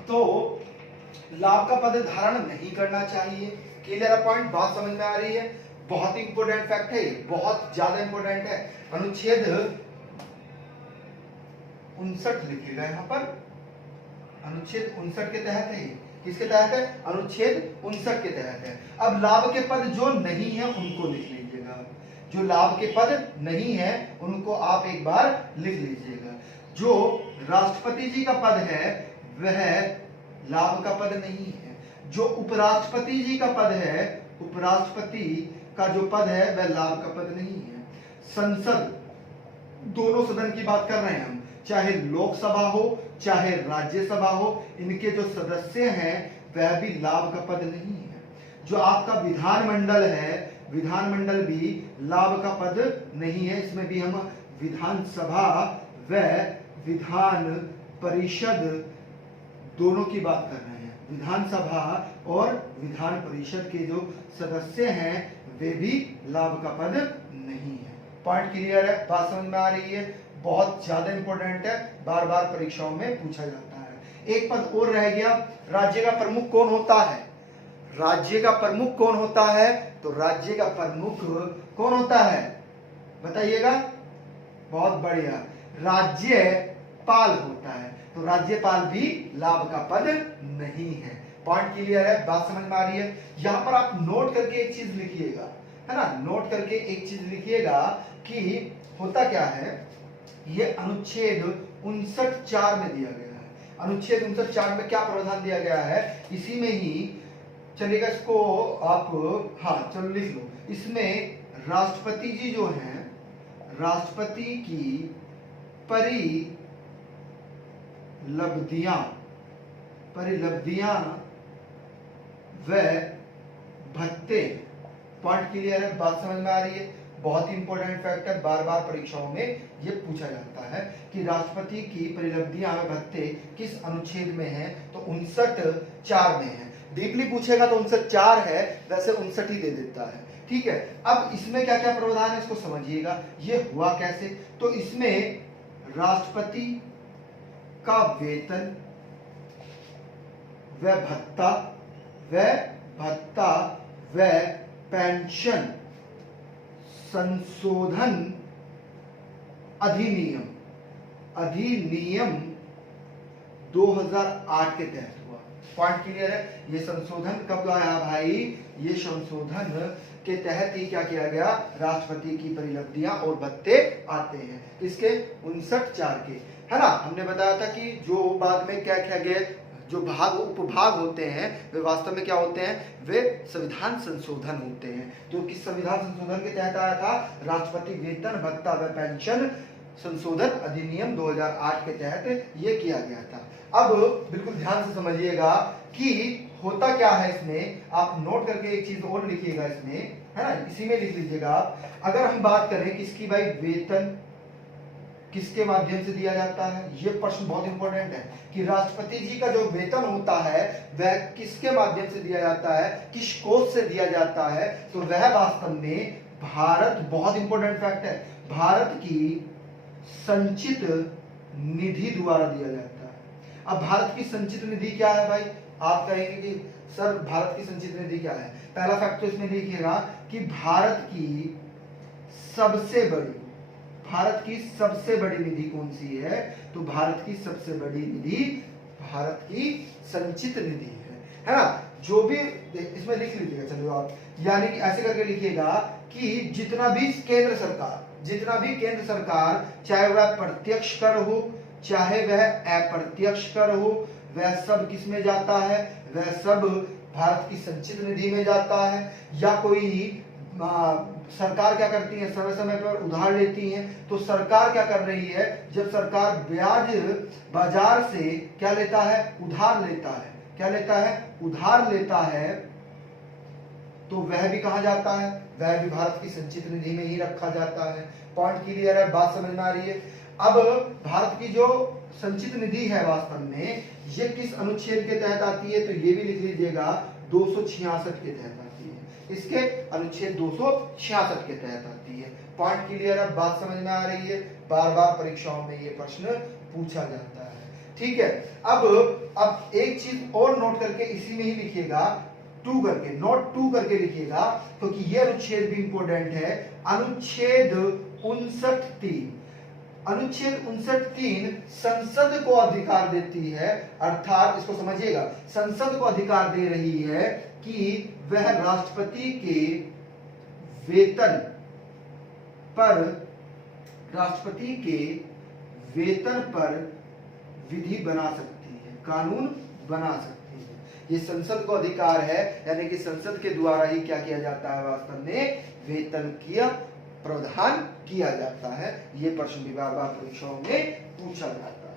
तो लाभ का पद धारण नहीं करना चाहिए। Clear point? बात समझ में आ रही है? बहुत ही इंपोर्टेंट फैक्ट है, बहुत ज्यादा इंपोर्टेंट है। अनुच्छेद 59 लिखिएगा यहाँ पर। अनुच्छेद 59 के तहत है। किसके तहत है? अनुच्छेद 59 के तहत है। अब लाभ के पद जो नहीं है उनको लिख लीजिएगा। जो लाभ के पद नहीं है उनको आप एक बार लिख लीजिएगा। जो राष्ट्रपति जी का पद है वह लाभ का पद नहीं है। जो उपराष्ट्रपति जी का पद है, उपराष्ट्रपति का जो पद है वह लाभ का पद नहीं है। संसद, दोनों सदन की बात कर रहे हैं हम, चाहे लोकसभा हो चाहे राज्यसभा हो, इनके जो सदस्य हैं वह भी लाभ का पद नहीं है। जो आपका विधानमंडल है, विधानमंडल भी लाभ का पद नहीं है। इसमें भी हम विधानसभा व विधान परिषद दोनों की बात कर रहे हैं। विधानसभा और विधान परिषद के जो सदस्य हैं वे भी लाभ का पद नहीं है। पॉइंट क्लियर है? बात समझ में आ रही है? बहुत ज्यादा इंपॉर्टेंट है, बार बार परीक्षाओं में पूछा जाता है। एक पद और रह गया, राज्य का प्रमुख कौन होता है? राज्य का प्रमुख कौन होता है? तो राज्य का प्रमुख कौन होता है बताइएगा? बहुत बढ़िया, राज्यपाल होता है। तो राज्यपाल भी लाभ का पद नहीं है। पॉइंट क्लियर है? बात समझ में आ रही है? यहां पर आप नोट करके एक चीज लिखिएगा, है ना? नोट करके एक चीज लिखिएगा कि होता क्या है। ये अनुच्छेद 59(4) में दिया गया है। अनुच्छेद 59(4) में क्या प्रावधान दिया गया है? इसी में ही चलिएगा, इसको आप हाँ चलो लिख लो। इसमें राष्ट्रपति जी जो हैं, राष्ट्रपति की परिलब्धियां व भत्ते। पॉइंट क्लियर है? बात समझ में आ रही है? बहुत ही इंपॉर्टेंट फैक्ट है, बार बार परीक्षाओं में ये पूछा जाता है कि राष्ट्रपति की परिलब्धियां व भत्ते किस अनुच्छेद में है? तो 59(4) में है। डीपली पूछेगा तो 59(4) है, वैसे 59 ही दे देता है। ठीक है? अब इसमें क्या क्या प्रावधान है इसको समझिएगा। ये हुआ कैसे? तो इसमें राष्ट्रपति का वेतन व भत्ता व पेंशन संशोधन अधिनियम 2008 के तहत हुआ। पॉइंट क्लियर है? ये संशोधन कब आया भाई? ये संशोधन के तहत ही क्या किया गया? राष्ट्रपति की परिलब्धियां और भत्ते आते हैं। इसके 59(4) के, है ना। हमने बताया था कि जो बाद में क्या किया गया, जो भाग उपभाग होते हैं वे वास्तव में क्या होते हैं? वे संविधान संशोधन होते हैं। तो किस संविधान संशोधन के तहत आया था? राष्ट्रपति वेतन भत्ता व पेंशन संशोधन अधिनियम 2008 के तहत ये किया गया था। अब बिल्कुल ध्यान से समझिएगा कि होता क्या है इसमें। आप नोट करके एक चीज और लिखिएगा इसमें, है ना, इसी में लिख लीजिएगा आप। अगर हम बात करें किसकी भाई, वेतन किसके माध्यम से दिया जाता है? ये प्रश्न बहुत इंपॉर्टेंट है कि राष्ट्रपति जी का जो वेतन होता है वह किसके माध्यम से दिया जाता है, किस कोष से दिया जाता है? तो वह वास्तव में भारत, बहुत इंपॉर्टेंट फैक्ट है, भारत की संचित निधि द्वारा दिया जाता है। अब भारत की संचित निधि क्या है भाई? आप कहेंगे कि सर भारत की संचित निधि क्या है? पहला फैक्ट तो इसमें लिखिएगा कि भारत की सबसे बड़ी निधि कौन सी है? तो भारत की सबसे बड़ी निधि भारत की संचित निधि है ना। जो भी इसमें लिख लीजिएगा, चलो आप, यानी कि ऐसे करके लिखिएगा कि जितना भी केंद्र सरकार चाहे वह प्रत्यक्ष कर हो चाहे वह अप्रत्यक्ष कर हो, वह सब किस में जाता है? वह सब भारत की संचित निधि में जाता है। या कोई सरकार क्या करती है? समय समय पर उधार लेती है। तो सरकार क्या कर रही है? जब सरकार ब्याज बाजार से क्या लेता है? उधार लेता है। क्या लेता है? उधार लेता है। तो वह भी कहां जाता है? वह भी भारत की संचित निधि में ही रखा जाता है। पॉइंट क्लियर है? बात समझ में आ रही है? अब भारत की जो संचित निधि है वास्तव में ये किस अनुच्छेद के तहत आती है? तो ये भी लिख लीजिएगा, 266 के तहत आती है। इसके अनुच्छेद 266 के तहत आती है। पॉइंट क्लियर है? बात समझ में आ रही है? बार बार परीक्षाओं में ये प्रश्न पूछा जाता है। ठीक है। अब एक चीज और नोट करके इसी में ही लिखिएगा, 2 करके, नोट 2 करके लिखिएगा, क्योंकि ये अनुच्छेद भी इंपॉर्टेंट है। अनुच्छेद 59(3) अनुच्छेद 59(3) संसद को अधिकार देती है, अर्थात इसको समझिएगा, संसद को अधिकार दे रही है कि वह राष्ट्रपति के वेतन पर विधि बना सकती है, कानून बना सकती है। ये संसद को अधिकार है, यानी कि संसद के द्वारा ही क्या किया जाता है? वास्तव में वेतन किया प्रावधान किया जाता है। ये प्रश्न भी बार बार परीक्षाओं में पूछा जाता है।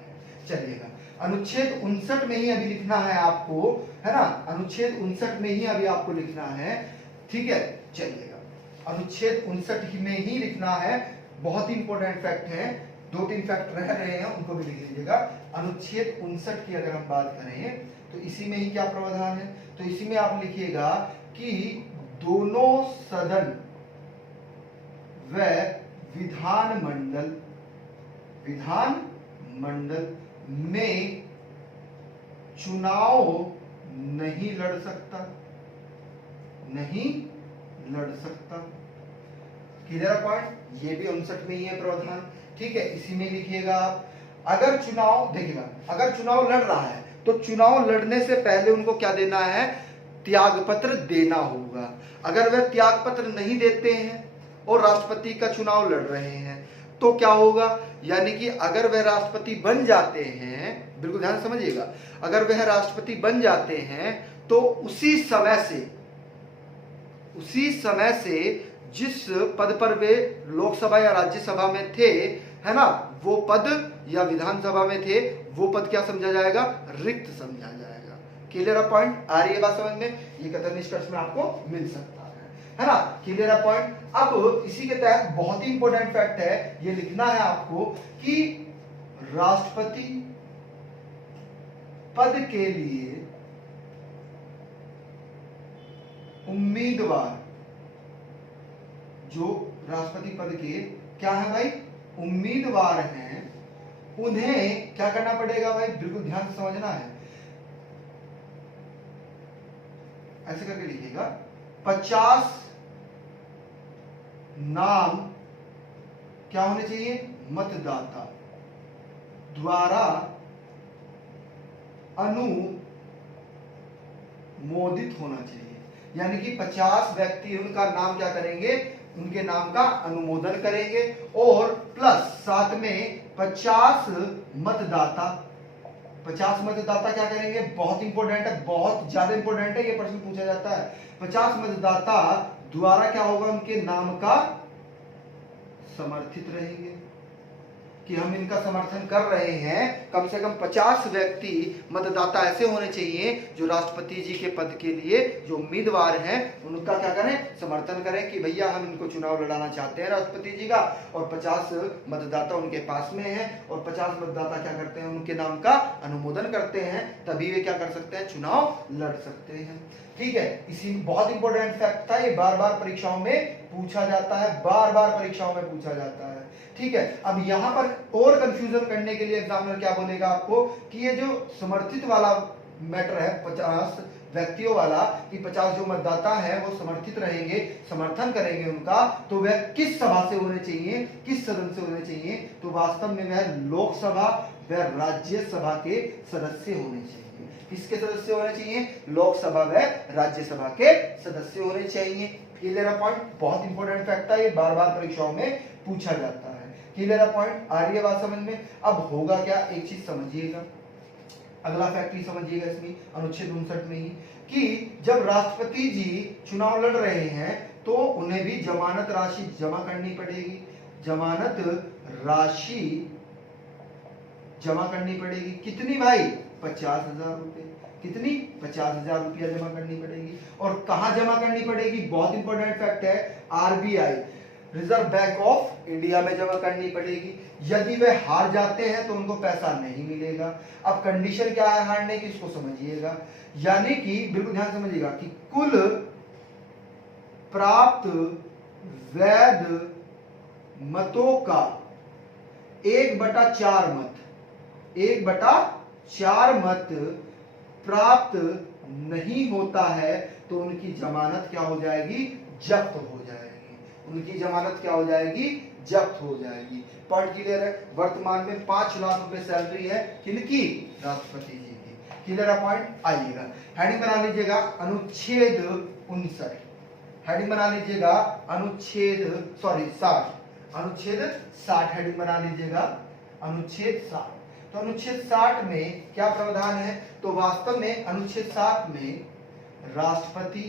चलिएगा, अनुच्छेद 59 में ही अभी लिखना है आपको, है ना। अनुच्छेद 59 में ही अभी आपको लिखना है। ठीक है, चलिएगा, अनुच्छेद 59 में ही लिखना है। बहुत ही इंपॉर्टेंट फैक्ट है, 2-3 फैक्ट रह रहे हैं, उनको भी लिख लीजिएगा। अनुच्छेद 59 की अगर हम बात करें तो इसी में ही क्या प्रावधान है? तो इसी में आप लिखिएगा कि दोनों सदन व विधानमंडल में चुनाव नहीं लड़ सकता। Clear point? ये भी 59 में ही है प्रावधान। ठीक है, इसी में लिखिएगा आप। अगर चुनाव, देखिएगा, अगर चुनाव लड़ रहा है तो चुनाव लड़ने से पहले उनको क्या देना है? त्यागपत्र देना होगा। अगर वह त्यागपत्र नहीं देते हैं और राष्ट्रपति का चुनाव लड़ रहे हैं तो क्या होगा? यानी कि अगर वह राष्ट्रपति बन जाते हैं, बिल्कुल ध्यान समझिएगा, अगर वह राष्ट्रपति बन जाते हैं तो उसी समय से जिस पद पर वे लोकसभा या राज्यसभा में थे, है ना, वो पद, या विधानसभा में थे, वो पद क्या समझा जाएगा? रिक्त समझा जाएगा। Clear point? आ रही है बात समझ में? ये कथन निष्कर्ष में आपको मिल सकता है ना। Clear point? अब इसी के तहत बहुत ही इंपॉर्टेंट फैक्ट है, ये लिखना है आपको कि राष्ट्रपति पद के लिए उम्मीदवार, जो राष्ट्रपति पद के क्या है भाई? उम्मीदवार हैं, उन्हें क्या करना पड़ेगा भाई? बिल्कुल ध्यान से समझना है। ऐसे करके लिखिएगा, 50 नाम क्या होने चाहिए, मतदाता द्वारा अनुमोदित होना चाहिए। यानी कि 50 व्यक्ति उनका नाम क्या करेंगे, उनके नाम का अनुमोदन करेंगे, और प्लस साथ में 50 मतदाता, 50 मतदाता क्या करेंगे, बहुत इंपॉर्टेंट है, बहुत ज्यादा इंपॉर्टेंट है, ये प्रश्न पूछा जाता है। 50 मतदाता द्वारा क्या होगा, उनके नाम का समर्थित रहेंगे, कि हम इनका समर्थन कर रहे हैं। कम से कम 50 व्यक्ति मतदाता ऐसे होने चाहिए जो राष्ट्रपति जी के पद के लिए जो उम्मीदवार हैं उनका क्या करें, समर्थन करें, कि भैया हम इनको चुनाव लड़ाना चाहते हैं राष्ट्रपति जी का, और 50 मतदाता उनके पास में हैं, और 50 मतदाता क्या करते हैं, उनके नाम का अनुमोदन करते हैं, तभी वे क्या कर सकते हैं, चुनाव लड़ सकते हैं। ठीक है, इसी बहुत इंपॉर्टेंट फैक्ट था, ये बार बार परीक्षाओं में पूछा जाता है, बार बार परीक्षाओं में पूछा जाता है। ठीक है, अब यहां पर और कंफ्यूजन करने के लिए एग्जामिनर क्या बोलेगा आपको, कि ये जो समर्थित वाला मैटर है 50 व्यक्तियों वाला, कि 50 जो मतदाता है वो समर्थित रहेंगे, समर्थन करेंगे उनका, तो वह किस सभा से होने चाहिए, किस सदन से होने चाहिए, तो वास्तव में वह लोकसभा व राज्यसभा के सदस्य होने चाहिए। किसके सदस्य होने चाहिए, लोकसभा व राज्यसभा के सदस्य होने चाहिए। क्लियर पॉइंट, बहुत इंपॉर्टेंट फैक्ट है, ये बार बार परीक्षाओं में पूछा जाता है। क्लियर पॉइंट, आ रही है बात समझ में। अब होगा क्या, एक चीज समझिएगा, अगला फैक्ट ही समझिएगा इसमें, अनुच्छेद 59 में ही, कि जब राष्ट्रपति जी चुनाव लड़ रहे हैं तो उन्हें भी जमानत राशि जमा करनी पड़ेगी, जमानत राशि जमा करनी पड़ेगी। कितनी भाई, 50,000 रुपए। कितनी, 50,000 रुपया जमा करनी पड़ेगी। और कहां जमा करनी पड़ेगी, बहुत इंपॉर्टेंट फैक्ट है, RBI reserve bank of India में जमा करनी पड़ेगी। यदि वे हार जाते हैं तो उनको पैसा नहीं मिलेगा। अब कंडीशन क्या है हारने की, इसको समझिएगा, यानी कि बिल्कुल ध्यान समझिएगा कि कुल प्राप्त वैध मतों का 1/4 मत, 1/4 मत प्राप्त नहीं होता है तो उनकी जमानत क्या हो जाएगी, जब्त हो जाएगी। उनकी जमानत क्या हो जाएगी, जब्त हो जाएगी। पॉइंट क्लियर है। वर्तमान में 5 लाख रुपए सैलरी है किनकी, राष्ट्रपति जी की। क्लियर है पॉइंट, आइएगा हेडिंग बना लीजिएगा अनुच्छेद 59, हेडिंग बना लीजिएगा अनुच्छेद 60 हेडिंग बना लीजिएगा अनुच्छेद 60। तो अनुच्छेद 60 में क्या प्रावधान है, तो वास्तव में अनुच्छेद 60 में राष्ट्रपति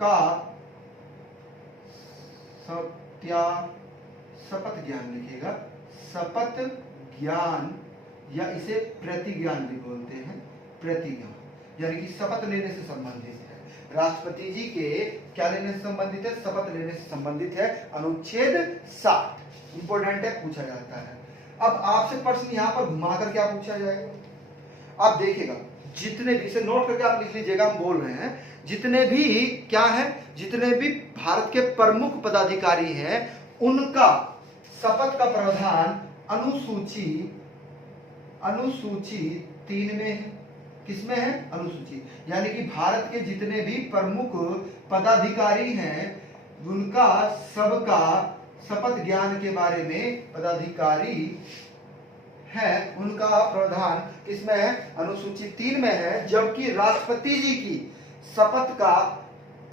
का शपथ ज्ञान लिखिएगा, शपथ ज्ञान, या इसे प्रतिज्ञान भी बोलते हैं, प्रतिज्ञान, यानी कि शपथ लेने से संबंधित है। राष्ट्रपति जी के क्या लेने से संबंधित है, शपथ लेने से संबंधित है। अनुच्छेद 60 इंपोर्टेंट है, पूछा जाता है। अब आपसे प्रश्न यहां पर घुमाकर क्या पूछा जाएगा, आप देखिएगा, जितने भी, इसे नोट करके आप लिख लीजिएगा, हम बोल रहे हैं, जितने भी क्या है, जितने भी भारत के प्रमुख पदाधिकारी हैं उनका शपथ का प्रावधान अनुसूची 3 में है। किसमें है, अनुसूची, यानी कि भारत के जितने भी प्रमुख पदाधिकारी हैं उनका सबका शपथ ज्ञान के बारे में पदाधिकारी है, उनका प्रावधान किसमें है, अनुसूची 3 में है। जबकि राष्ट्रपति जी की शपथ का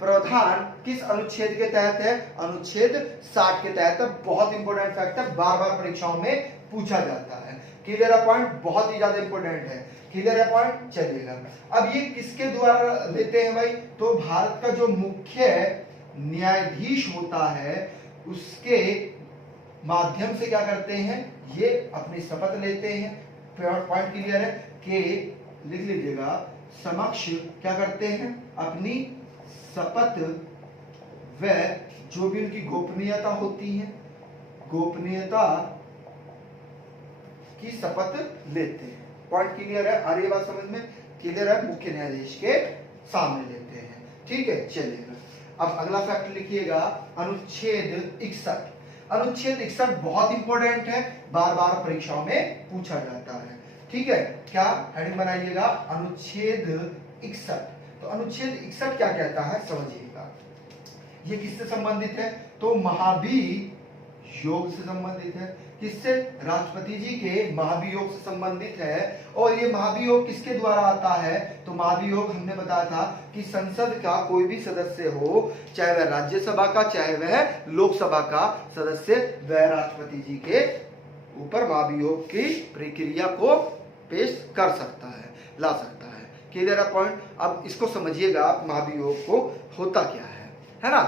प्रावधान किस अनुच्छेद के तहत है, अनुच्छेद 60 के तहत। बहुत इंपॉर्टेंट फैक्ट है, बार बार परीक्षाओं में पूछा जाता है। क्लियर है पॉइंट, बहुत ही ज्यादा इंपॉर्टेंट है। क्लियर है पॉइंट, चलिएगा। अब ये किसके द्वारा लेते हैं भाई, तो भारत का जो मुख्य न्यायाधीश होता है उसके माध्यम से क्या करते हैं, ये अपनी शपथ लेते हैं। पॉइंट क्लियर है कि लिख लीजिएगा, समक्ष क्या करते हैं, अपनी शपथ व जो भी उनकी गोपनीयता होती है, गोपनीयता की शपथ लेते हैं। पॉइंट क्लियर है, आ रही है बात समझ में, क्लियर है, मुख्य न्यायाधीश के सामने लेते हैं। ठीक है, चलिएगा। अब अगला फैक्ट लिखिएगा अनुच्छेद 61। अनुच्छेद 61 बहुत इंपॉर्टेंट है, बार बार परीक्षाओं में पूछा जाता है। ठीक है, क्या हेडिंग बनाइएगा, अनुच्छेद 61। तो अनुच्छेद 61 क्या कहता है समझिएगा। ये किससे संबंधित है, तो महाभियोग से संबंधित है। किससे, राष्ट्रपति जी के महाभियोग से संबंधित है। और ये महाभियोग किसके द्वारा आता है, तो महाभियोग हमने बताया था कि संसद का कोई भी सदस्य हो, चाहे वह राज्यसभा का चाहे वह लोकसभा का सदस्य, वह राष्ट्रपति जी के ऊपर महाभियोग की प्रक्रिया को पेश कर सकता है, ला सकता है। क्लियर है पॉइंट। अब इसको समझिएगा आप, महाभियोग को होता क्या है ना।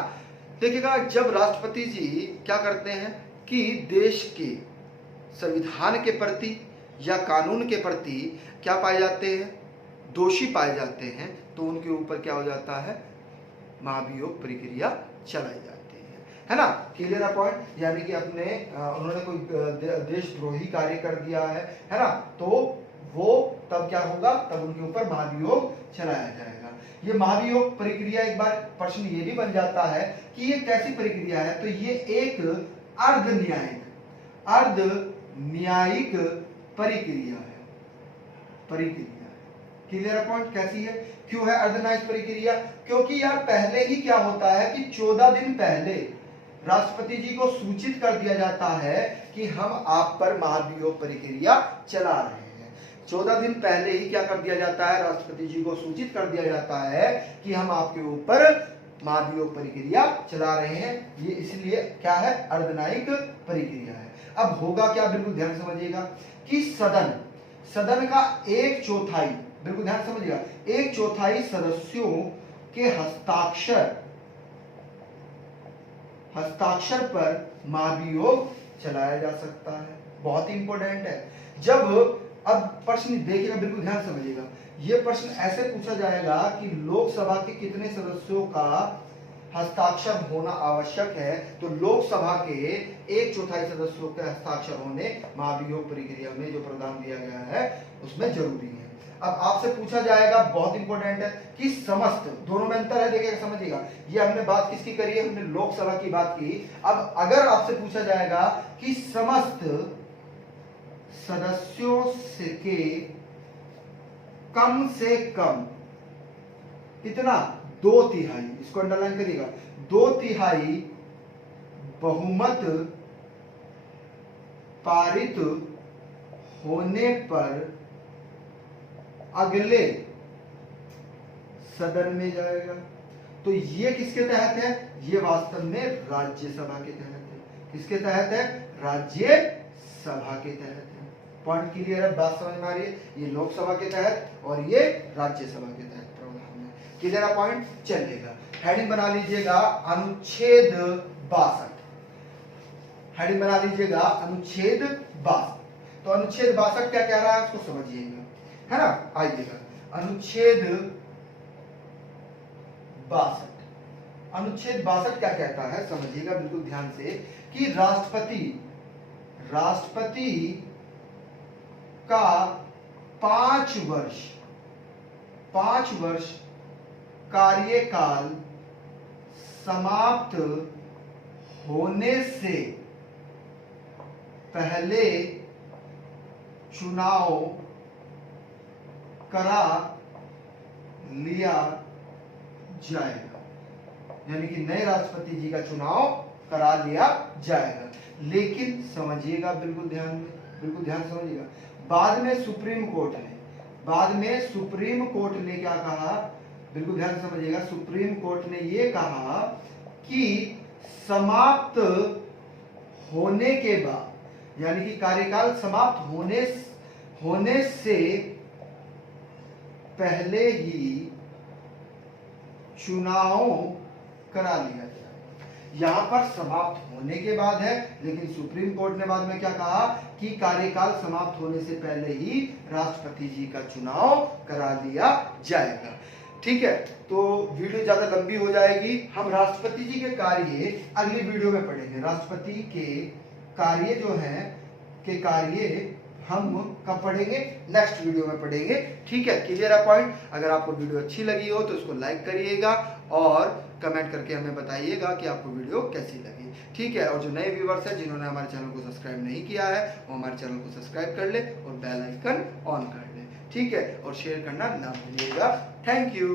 देखिएगा, जब राष्ट्रपति जी क्या करते हैं कि देश के संविधान के प्रति या कानून के प्रति क्या पाए जाते हैं, दोषी पाए जाते हैं, तो उनके ऊपर क्या हो जाता है, महाभियोग प्रक्रिया चलाई जाती है ना। क्लियर है पॉइंट। यानी कि अपने उन्होंने कोई देशद्रोही कार्य कर दिया है ना, तो वो तब क्या होगा, तब उनके ऊपर महाभियोग चलाया जाएगा। ये महाभियोग प्रक्रिया, एक बार प्रश्न ये भी बन जाता है कि ये कैसी प्रक्रिया है, तो ये एक अर्ध न्यायिक प्रक्रिया है। Clear point. कैसी है, क्यों है अर्ध न्यायिक प्रक्रिया, क्योंकि यार पहले ही क्या होता है कि 14 दिन पहले राष्ट्रपति जी को सूचित कर दिया जाता है कि हम आप पर महाभियोग प्रक्रिया चला रहे हैं। 14 दिन पहले ही क्या कर दिया जाता है, राष्ट्रपति जी को सूचित कर दिया जाता है कि हम आपके ऊपर महाभियोग प्रक्रिया चला रहे हैं। ये इसलिए क्या है, अर्धन्यायिक प्रक्रिया है। अब होगा क्या, बिल्कुल ध्यान समझिएगा कि सदन का 1/4, बिल्कुल ध्यान समझिएगा, 1/4 सदस्यों के हस्ताक्षर पर महाभियोग चलाया जा सकता है। बहुत ही इंपॉर्टेंट है। जब अब प्रश्न देखिएगा, बिल्कुल ध्यान समझिएगा, ये प्रश्न ऐसे पूछा जाएगा कि लोकसभा के कितने सदस्यों का हस्ताक्षर होना आवश्यक है, तो लोकसभा के 1/4 सदस्यों के हस्ताक्षर होने महाभियोग प्रक्रिया में जो प्रावधान दिया गया है उसमें जरूरी है। अब आपसे पूछा जाएगा, बहुत इंपॉर्टेंट है, कि समस्त, दोनों में अंतर है, देखिएगा समझिएगा। ये हमने बात किसकी करी है, हमने लोकसभा की बात की। अब अगर आपसे पूछा जाएगा कि समस्त सदस्यों के कम से कम कितना, 2/3, इसको अंडरलाइन करिएगा, 2/3 बहुमत पारित होने पर अगले सदन में जाएगा। तो ये किसके तहत है, ये वास्तव में राज्यसभा के तहत है। किसके तहत है, राज्यसभा के तहत है। पॉइंट क्लियर है, बात समझ में आ रही है। ये लोकसभा के तहत और ये राज्यसभा के तहत प्रावधान है। क्लियर है पॉइंट। चलेगा, हेडिंग बना लीजिएगा अनुच्छेद 62। हेडिंग बना लीजिएगा अनुच्छेद 62। तो अनुच्छेद 62 क्या कह रहा है उसको समझिएगा, है ना। आइएगा, अनुच्छेद 62 क्या कहता है समझिएगा बिल्कुल ध्यान से, कि राष्ट्रपति का 5 वर्ष कार्यकाल समाप्त होने से पहले चुनाव करा लिया जाएगा। यानी कि नए राष्ट्रपति जी का चुनाव करा लिया जाएगा। लेकिन समझिएगा, बिल्कुल ध्यान समझिएगा, बाद में सुप्रीम कोर्ट ने क्या कहा, बिल्कुल ध्यान समझिएगा, सुप्रीम कोर्ट ने ये कहा कि समाप्त होने के बाद, यानी कि कार्यकाल समाप्त होने से पहले ही चुनाव करा लिया जाए। यहां पर समाप्त होने के बाद है, लेकिन सुप्रीम कोर्ट ने बाद में क्या कहा कि कार्यकाल समाप्त होने से पहले ही राष्ट्रपति जी का चुनाव करा लिया जाएगा। ठीक है, तो वीडियो ज्यादा लंबी हो जाएगी। हम राष्ट्रपति जी के कार्य अगली वीडियो में पढ़ेंगे। राष्ट्रपति के कार्य जो है हम कब पढ़ेंगे, नेक्स्ट वीडियो में पढ़ेंगे। ठीक है, क्लियर है पॉइंट। अगर आपको वीडियो अच्छी लगी हो तो इसको लाइक करिएगा और कमेंट करके हमें बताइएगा कि आपको वीडियो कैसी लगी। ठीक है, और जो नए व्यूवर्स हैं जिन्होंने हमारे चैनल को सब्सक्राइब नहीं किया है वो हमारे चैनल को सब्सक्राइब कर ले और बेल आइकन ऑन कर ले। ठीक है, और शेयर करना ना भूलिएगा। Thank you.